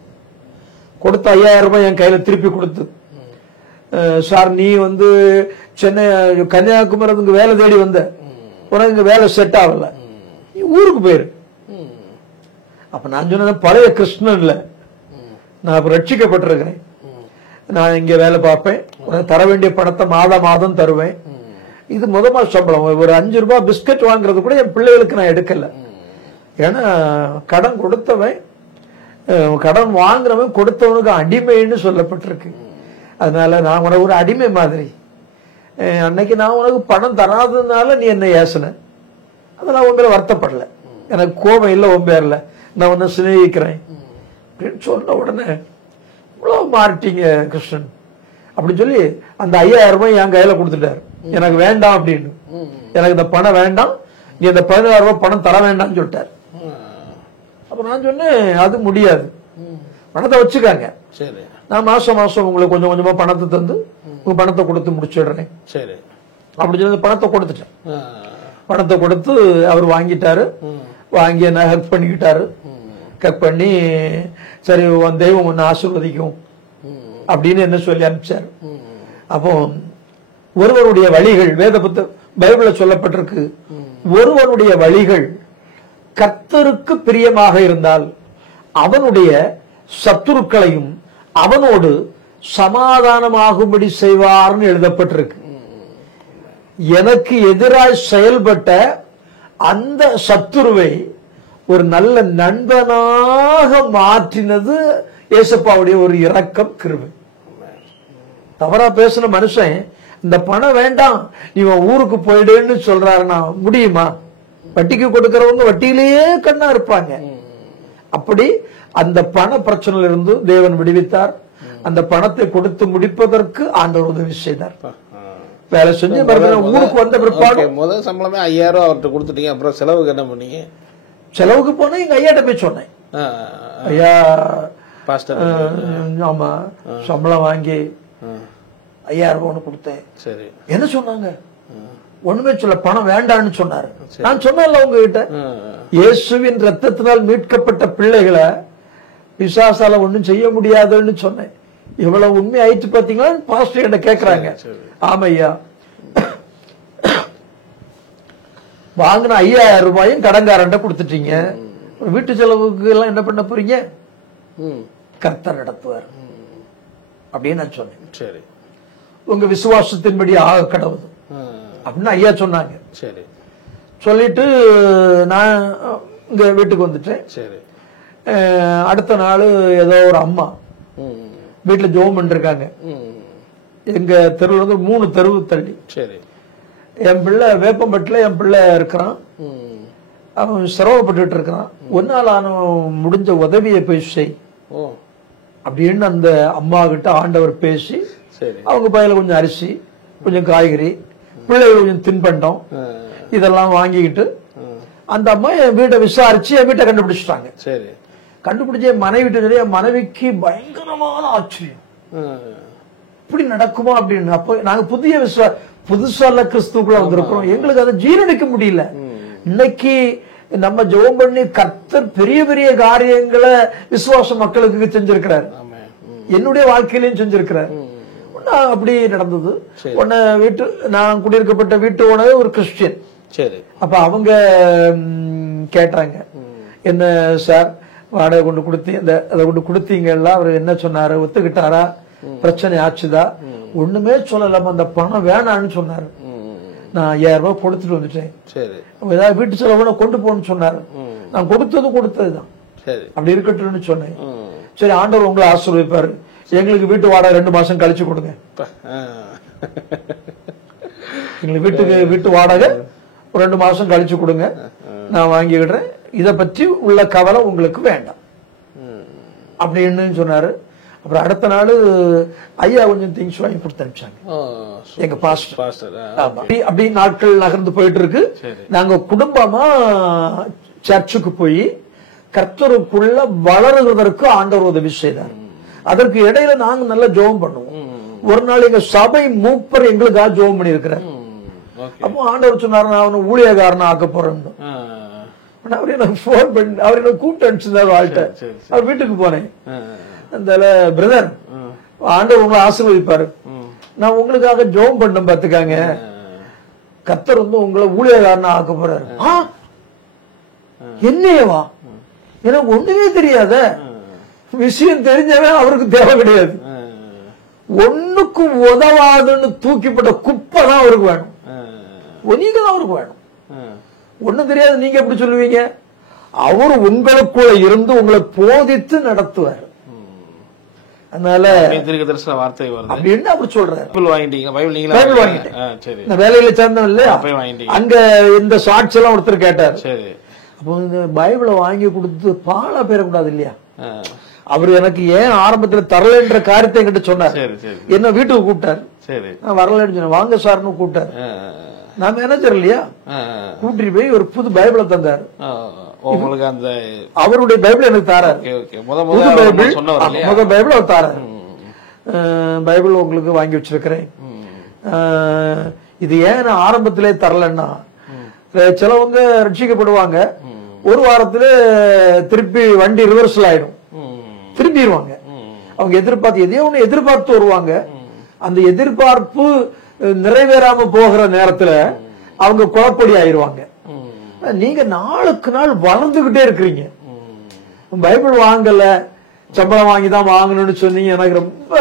கொடுத்த 5000 ரூபாய் என் கையில திருப்பி கொடுத்து, சார் நீ சென்னை கன்னியாகுமரி வேலை தேடி வந்த, உனக்கு இங்க வேலை செட் ஆகல, நீ ஊருக்கு போயிரு. அப்ப நான் சொன்ன பழைய கிருஷ்ணன்ல நான் இப்ப ரட்சிக்கப்பட்டிருக்கிறேன், நான் இங்க வேலை பார்ப்பேன், உனக்கு தர வேண்டிய பணத்தை மாதம் தருவேன், இது முதல் சம்பளம். ஒரு 5 ரூபாய் பிஸ்கட் வாங்குறது கூட என் பிள்ளைகளுக்கு நான் எடுக்கல. ஏன்னா கடன் கொடுத்தவன், கடன் வாங்குறவன் கொடுத்தவனுக்கு அடிமைன்னு சொல்லப்பட்டிருக்கு. அதனால நான் உனக்கு ஒரு அடிமை மாதிரி. அன்னைக்கு நான் உனக்கு பணம் தராததுனால நீ என்ன ஏசன, அதெல்லாம் உங்களை வருத்தப்படல, எனக்கு கோபம் இல்லை, உன் பேர்ல நான் உன்னை சிநேகிக்கிறேன் அப்படின்னு சொன்ன உடனே இவ்வளவு மாறிட்டீங்க கிருஷ்ணன் அப்படின்னு சொல்லி அந்த 5000 ரூபாய் என் கையில கொடுத்துட்டாரு. எனக்கு வேண்டாம் அப்படின்னு, எனக்கு இந்த பணம் வேண்டாம், நீ இந்த 16000 ரூபாய் பணம் தர வேண்டாம்னு சொல்லிட்டாரு. அப்ப நான் சொன்னேன், அது முடியாது, பணத்தை வச்சுக்காங்க, நான் மாசம் உங்களுக்கு கொஞ்சம் கொஞ்சமா பணத்தை தந்து உங்க பணத்தை கொடுத்து முடிச்சிடுறேன் அப்படின்னு சொல்லி பணத்தை கொடுத்துட்டேன். பணத்தை கொடுத்து அவர் வாங்கிட்டாரு. வாங்கி என்ன ஹெல்ப் பண்ணிக்கிட்டாரு. ஹெல்ப் பண்ணி சரி உன் தெய்வம் ஒன்னு ஆசீர்வதிக்கும் அப்படின்னு என்ன சொல்லி அனுப்பிச்சாரு. அப்போ ஒருவருடைய வழிகள் வேத பைபிள்ல சொல்லப்பட்டிருக்கு, ஒருவனுடைய வழிகள் கர்த்தருக்கு பிரியமாக இருந்தால் அவனுடைய சத்துருக்களையும் அவனோடு சமாதானமாகும்படி செய்வார்னு எழுதப்பட்டிருக்கு. எனக்கு எதிராய் செயல்பட்ட அந்த சத்துருவை ஒரு நல்ல நண்பனாக மாற்றினது ஏசப்பாவுடைய ஒரு இரக்கம், கிருபை. தவறா பேசின மனுஷன் இந்த பணம் வேண்டாம் நீ ஊருக்கு போயிடுன்னு சொல்றாருன்னா முடியுமா? வட்டிக்கு கொடுக்கிறவங்க வட்டியிலேயே கண்ணா இருப்பாங்க. அப்படி அந்த பண பிரச்சனையில இருந்து தேவன் விடுவித்தார். அந்த பணத்தை கொடுத்து முடிப்பதற்கு ஆண்டவர் உதவி செய்தார். வேலை செஞ்சு ஊருக்கு வந்த பிற்பாடு முதல் சம்பளமே 5000 ரூபாய் அவர்கிட்ட கொடுத்துட்டீங்க. அப்புறம் செலவுக்கு என்ன பண்ணீங்க? செலவுக்கு போனா எங்க ஐயாட்ட போய் சொன்னேன், ஐயா ஆமா சம்பளம் வாங்கி 5000 ரூபாய் ஒண்ணு கொடுத்தேன். சரி, என்ன சொன்னாங்க? ஒண்ணுமே சொல்ல, பணம் வேண்டான்னு சொன்னாரு. நான் சொன்னேன்ல உங்ககிட்ட, இயேசுவின் ரத்தத்தினால் மீட்கப்பட்ட பிள்ளைகளை பிசாசால ஒண்ணும் செய்ய முடியாதுன்னு சொன்னேன். எவ்வளவு உண்மை ஆயிடுச்சு பாத்தீங்களா? பாஸ்டர் கிட்ட கேக்குறாங்க. ஆமையா, வாங்கின 5000 ரூபாயும் கடன்காரன்ட்ட கொடுத்துட்டீங்க, வீட்டு செலவுக்கு எல்லாம் என்ன பண்ண போறீங்க? கர்த்தர் நடத்துவார் அப்படின்னு நான் சொன்னேன். சரி, உங்க விசுவாசத்தின்படி ஆக கடவுது அப்படின்னு ஐயா சொன்னாங்க. சரி, சொல்லிட்டு நான் இங்க வீட்டுக்கு வந்துட்டேன். சரி, அடுத்த நாள் ஏதோ ஒரு அம்மா வீட்டுல ஜோம் பண்ணிருக்காங்க. எங்க தெருவுல 3 தெருவு தள்ளி. சரி, என் பிள்ளை வேப்பம்பட்டில என் பிள்ளை இருக்கிறான், அவன் சிரமப்பட்டு இருக்கிறான். ஒன்னால முடிஞ்ச உதவியை போய் செய் அப்படின்னு அந்த அம்மா கிட்ட ஆண்டவர் பேசி அவங்க பையில கொஞ்சம் அரிசி, கொஞ்சம் காய்கறி, பிள்ளைகள் கொஞ்சம் தின்பண்டம் இதெல்லாம் வாங்கிக்கிட்டு அந்த அம்மா என் வீட்டை விசாரிச்சு என் வீட்டை கண்டுபிடிச்சிட்டாங்க. சரி, கண்டுபிடிச்ச என் மனைவிக்கு பயங்கரமான ஆச்சரியம், இப்படி நடக்குமா அப்படின்னு. அப்போ நாங்க புதுசால கிறிஸ்துக்குள்ள வந்திருக்கிறோம், எங்களுக்கு அதை ஜீரணிக்க முடியல. இன்னைக்கு நம்ம ஜெபம் பண்ணி கர்த்தர் பெரிய பெரிய காரியங்களை விசுவாச மக்களுக்கு செஞ்சிருக்கிறார், என்னுடைய வாழ்க்கையிலையும் செஞ்சிருக்கிறார். அப்படி நடந்தது. உடனே நான் குடியிருக்கப்பட்ட வீட்டு ஓனர் ஒரு கிறிஸ்டியன். சரி, அப்ப அவங்க கேட்டாங்க, என்ன சார் வாடகை கொண்டு அதை கொண்டு கொடுத்தீங்கல்ல, அவர் என்ன சொன்னாரு? ஒத்துக்கிட்டாரா? பிரச்சனை ஆச்சுதா? ஒண்ணுமே சொல்லலாம அந்த பணம் வேணான்னு சொன்னாரு. நான் 5000 ரூபாய் கொடுத்துட்டு வந்துட்டேன். சரி, ஏதாவது வீட்டு செலவு கொண்டு போன்னு சொன்னாரு. நான் கொடுத்ததுதான். அப்படி இருக்கட்டும்னு சொன்னேன். சரி ஆண்டவர் உங்களை ஆசீர்வதிப்பாரு, எங்களுக்கு வீட்டு வாடகை 2 மாசம் கழிச்சு கொடுங்க, எங்களுக்கு வீட்டு வாடகை 2 மாசம் கழிச்சு கொடுங்க, நான் வாங்கிக்கிடுறேன், இதை பற்றி உள்ள கவலை உங்களுக்கு வேண்டாம் அப்படின்னு சொன்னாரு. அப்புறம் அடுத்த நாள் ஐயா கொஞ்சம் திங்ஸ் வாங்கி கொடுத்து அனுப்பிச்சாங்க எங்க பாஸ்டர். அப்படி நாட்கள் நகர்ந்து போயிட்டு இருக்கு. நாங்க குடும்பமா சர்ச்சுக்கு போய் கர்த்தருக்குள்ள வளருவதற்கு ஆண்டவர் உதவி செய்தார். அதற்கு இடையில நாங்க நல்லா ஜெபம் பண்ணுவோம். ஒரு நாள் எங்க சபை மூப்பர் எங்களுக்காக ஜெபம் பண்ணி இருக்கிறார். அப்போ ஆண்டவர் சொன்னார், நான் அவனை ஊழியக்காரனா ஆக்க போறேன். அவர் எனக்கு போன் பண்ணி அவர் எனக்கு கூப்பிட்டு அனுப்பிச்சிருந்தார் வாழ்க்கை. அவர் வீட்டுக்கு போனேன். அந்த பிரதர், ஆண்டவர் உங்களை ஆசீர்வதிப்பாரு, நான் உங்களுக்காக ஜெபம் பண்ண பாத்துக்காங்க, கர்த்தர் வந்து உங்களை ஊழியக்காரனா ஆக்க போறாரு. என்னையவா? எனக்கு ஒண்ணுமே தெரியாத விஷயம் தெரிஞ்சவன் அவருக்கு தேவை கிடையாது. ஒண்ணுக்கும் உதவாதுன்னு தூக்கிப்பட்ட குப்பை தான் அவருக்கு வேணும். நீங்க தான் அவருக்கு வேணும். ஒண்ணும் தெரியாது நீங்க எப்படி சொல்லுவீங்க? அவர் உங்களுக்குள்ள இருந்து உங்களை போதித்து நடத்துவார். அதனால வார்த்தை அப்படின்னு அவர் சொல்றாரு. பைபிள் வாங்கிட்டேன், வேலையில சேர்ந்தவன் இல்லையா, அங்க இந்த ஷார்ட்ஸ் எல்லாம் ஒருத்தர் கேட்டார். அப்போ இந்த பைபிளை வாங்கி கொடுத்து பாலா பெறக்கூடாது இல்லையா? அவரு எனக்கு ஏன் ஆரம்பத்துல தரலன்ற காரியத்தை என்கிட்ட சொன்னார். என்ன வீட்டுக்கு கூப்பிட்டாரு, நான் வரலன்னு சொன்னேன். வாங்க சார்னு கூப்பிட்டாரு. நான் மேனேஜர் இல்லையா, கூட்டிட்டு போய் ஒரு புது பைபிளை தந்தாரு. அந்த அவருடைய பைபிள் எனக்கு தாராரு. முதல் பைபிள் அவர் தாராரு. பைபிள் உங்களுக்கு வாங்கி வச்சிருக்கிறேன். இது ஏன் நான் ஆரம்பத்திலே தரலன்னா, சிலவங்க ரட்சிக்கப்படுவாங்க, ஒரு வாரத்துல திருப்பி வண்டி ரிவர்சல் ஆயிடும், திரும்பிடுவாங்க. அவங்க எதிர்பார்த்து எதையோ ஒண்ணு எதிர்பார்த்து வருவாங்க. அந்த எதிர்பார்ப்பு நிறைவேறாம போகிற நேரத்துல அவங்க குழப்படி ஆயிடுவாங்க. நீங்க நாளுக்கு நாள் வளர்ந்துகிட்டே இருக்கிறீங்க. பைபிள் வாங்கல, சம்பளம் வாங்கிதான் வாங்கணும்னு சொன்னீங்க, எனக்கு ரொம்ப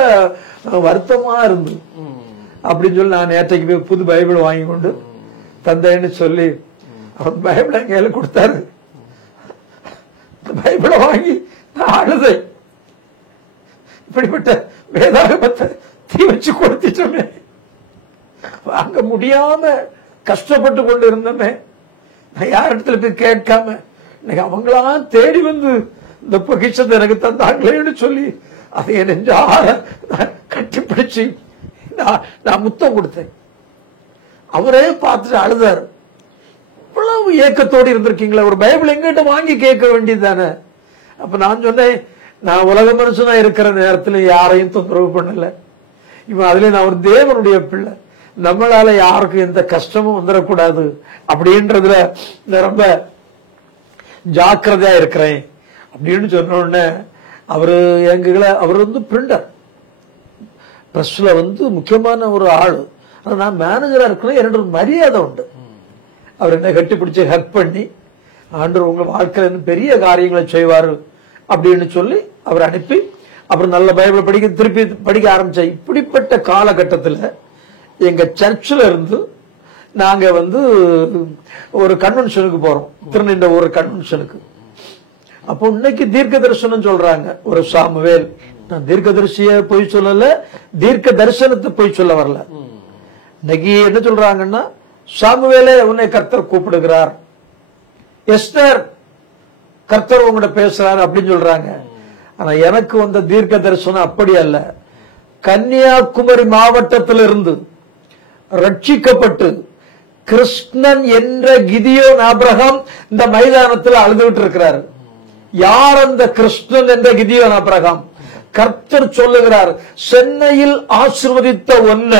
வருத்தமா இருந்து அப்படின்னு சொல்லி நான் நேற்றைக்கு போய் புது பைபிள் வாங்கி கொண்டு தந்தேன்னு சொல்லி அவர் பைபிளை கையில கொடுத்தாரு. பைபிளை வாங்கி நான் அழுதை, இப்படிப்பட்ட வேதாகமத்தை தீ வச்சு கொடுத்துட்டோமே, வாங்க முடியாம கஷ்டப்பட்டு கொண்டு இருந்தோமே, நான் யார் இடத்துல போய் கேட்காம இன்னைக்கு அவங்களாம் தேடி வந்து இந்த பொக்கிஷத்தை எனக்கு தந்தாங்களேன்னு சொல்லி அதை என் நெஞ்சார கட்டிப்பிடிச்சு நான் முத்தம் கொடுத்தேன். அவரே பார்த்துட்டு அழுதாரு. இவ்வளவு ஏக்கத்தோடு இருந்திருக்கீங்களா, ஒரு பைபிள் எங்கிட்ட வாங்கி கேட்க வேண்டியது தானே. அப்ப நான் சொன்னேன், நான் உலக மனுஷனா இருக்கிற நேரத்துல யாரையும் தொந்தரவு பண்ணல, இவன் அதுல நான் ஒரு தேவனுடைய பிள்ளை, நம்மளால யாருக்கும் எந்த கஷ்டமும் வந்துடக்கூடாது அப்படின்றதுல ரொம்ப ஜாக்கிரதையா இருக்கிறேன் அப்படின்னு சொன்ன உடனே அவர் வந்து பிரிண்டர் பிரஸ்ல வந்து முக்கியமான ஒரு ஆளு. நான் மேனேஜரா இருக்கணும், என்னோட மரியாதை உண்டு. அவர் என்ன கட்டிப்பிடிச்சு ஹெல்ப் பண்ணி, ஆண்டவர் உங்க வாழ்க்கையில பெரிய காரியங்களை செய்வாரு அப்படின்னு சொல்லி அவர் அனுப்பி, அப்புறம் நல்ல பைபிளை திருப்பி படிக்க ஆரம்பிச்ச. இப்படிப்பட்ட காலகட்டத்தில் எங்க சர்ச்சில் இருந்து நாங்க வந்து ஒரு கன்வென்ஷனுக்கு போறோம், திருநின்ற ஒரு கன்வென்ஷனுக்கு. அப்போ இன்னைக்கு தீர்க்க தரிசனம் சொல்றாங்க. ஒரு சாமுவேல், நான் தீர்க்க தரிசிய போய் சொல்லல, தீர்க்க தரிசனத்தை போய் சொல்ல வரல. இன்னைக்கு என்ன சொல்றாங்கன்னா, சாமுவேலே உன்னை கர்த்தர் கூப்பிடுகிறார், எஸ்தர் கர்த்தர் உங்ககிட்ட பேசுறாரு அப்படின்னு சொல்றாங்க. ஆனா எனக்கு வந்த தீர்க்க தரிசனம் அப்படி அல்ல. கன்னியாகுமரி மாவட்டத்திலிருந்து ரட்சிக்கப்பட்டு கிருஷ்ணன் என்ற கிதியோன் ஆபிரகாம் இந்த மைதானத்தில் அழுதுகிட்டு இருக்கிறார். யார் அந்த கிருஷ்ணன் என்ற கிதியோன் ஆபிரகாம்? கர்த்தர் சொல்லுகிறார், சென்னையில் ஆசீர்வதித்த ஒன்ன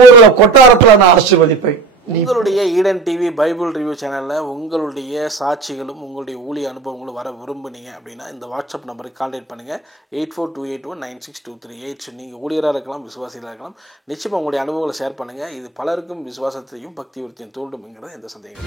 ஊர்ல கொட்டாரத்துல நான் ஆசீர்வதிப்பேன். உங்களுடைய ஈடன் டிவி பைபிள் ரிவ்யூ சேனலில் உங்களுடைய சாட்சிகளும் உங்களுடைய ஊழிய அனுபவங்களும் வர விரும்புனீங்க அப்படின்னா இந்த வாட்ஸ்அப் நம்பருக்கு கான்டாக்ட் பண்ணுங்கள். 8428196238. நீங்கள் ஊழியராக இருக்கலாம், விசுவாசிகளாக இருக்கலாம். நிச்சயமாக உங்களுடைய அனுபவங்களை ஷேர் பண்ணுங்கள். இது பலருக்கும் விசுவாசத்தையும் பக்தி விருத்தியும் தூண்டும்ங்கிறது எந்த சந்தேகம்.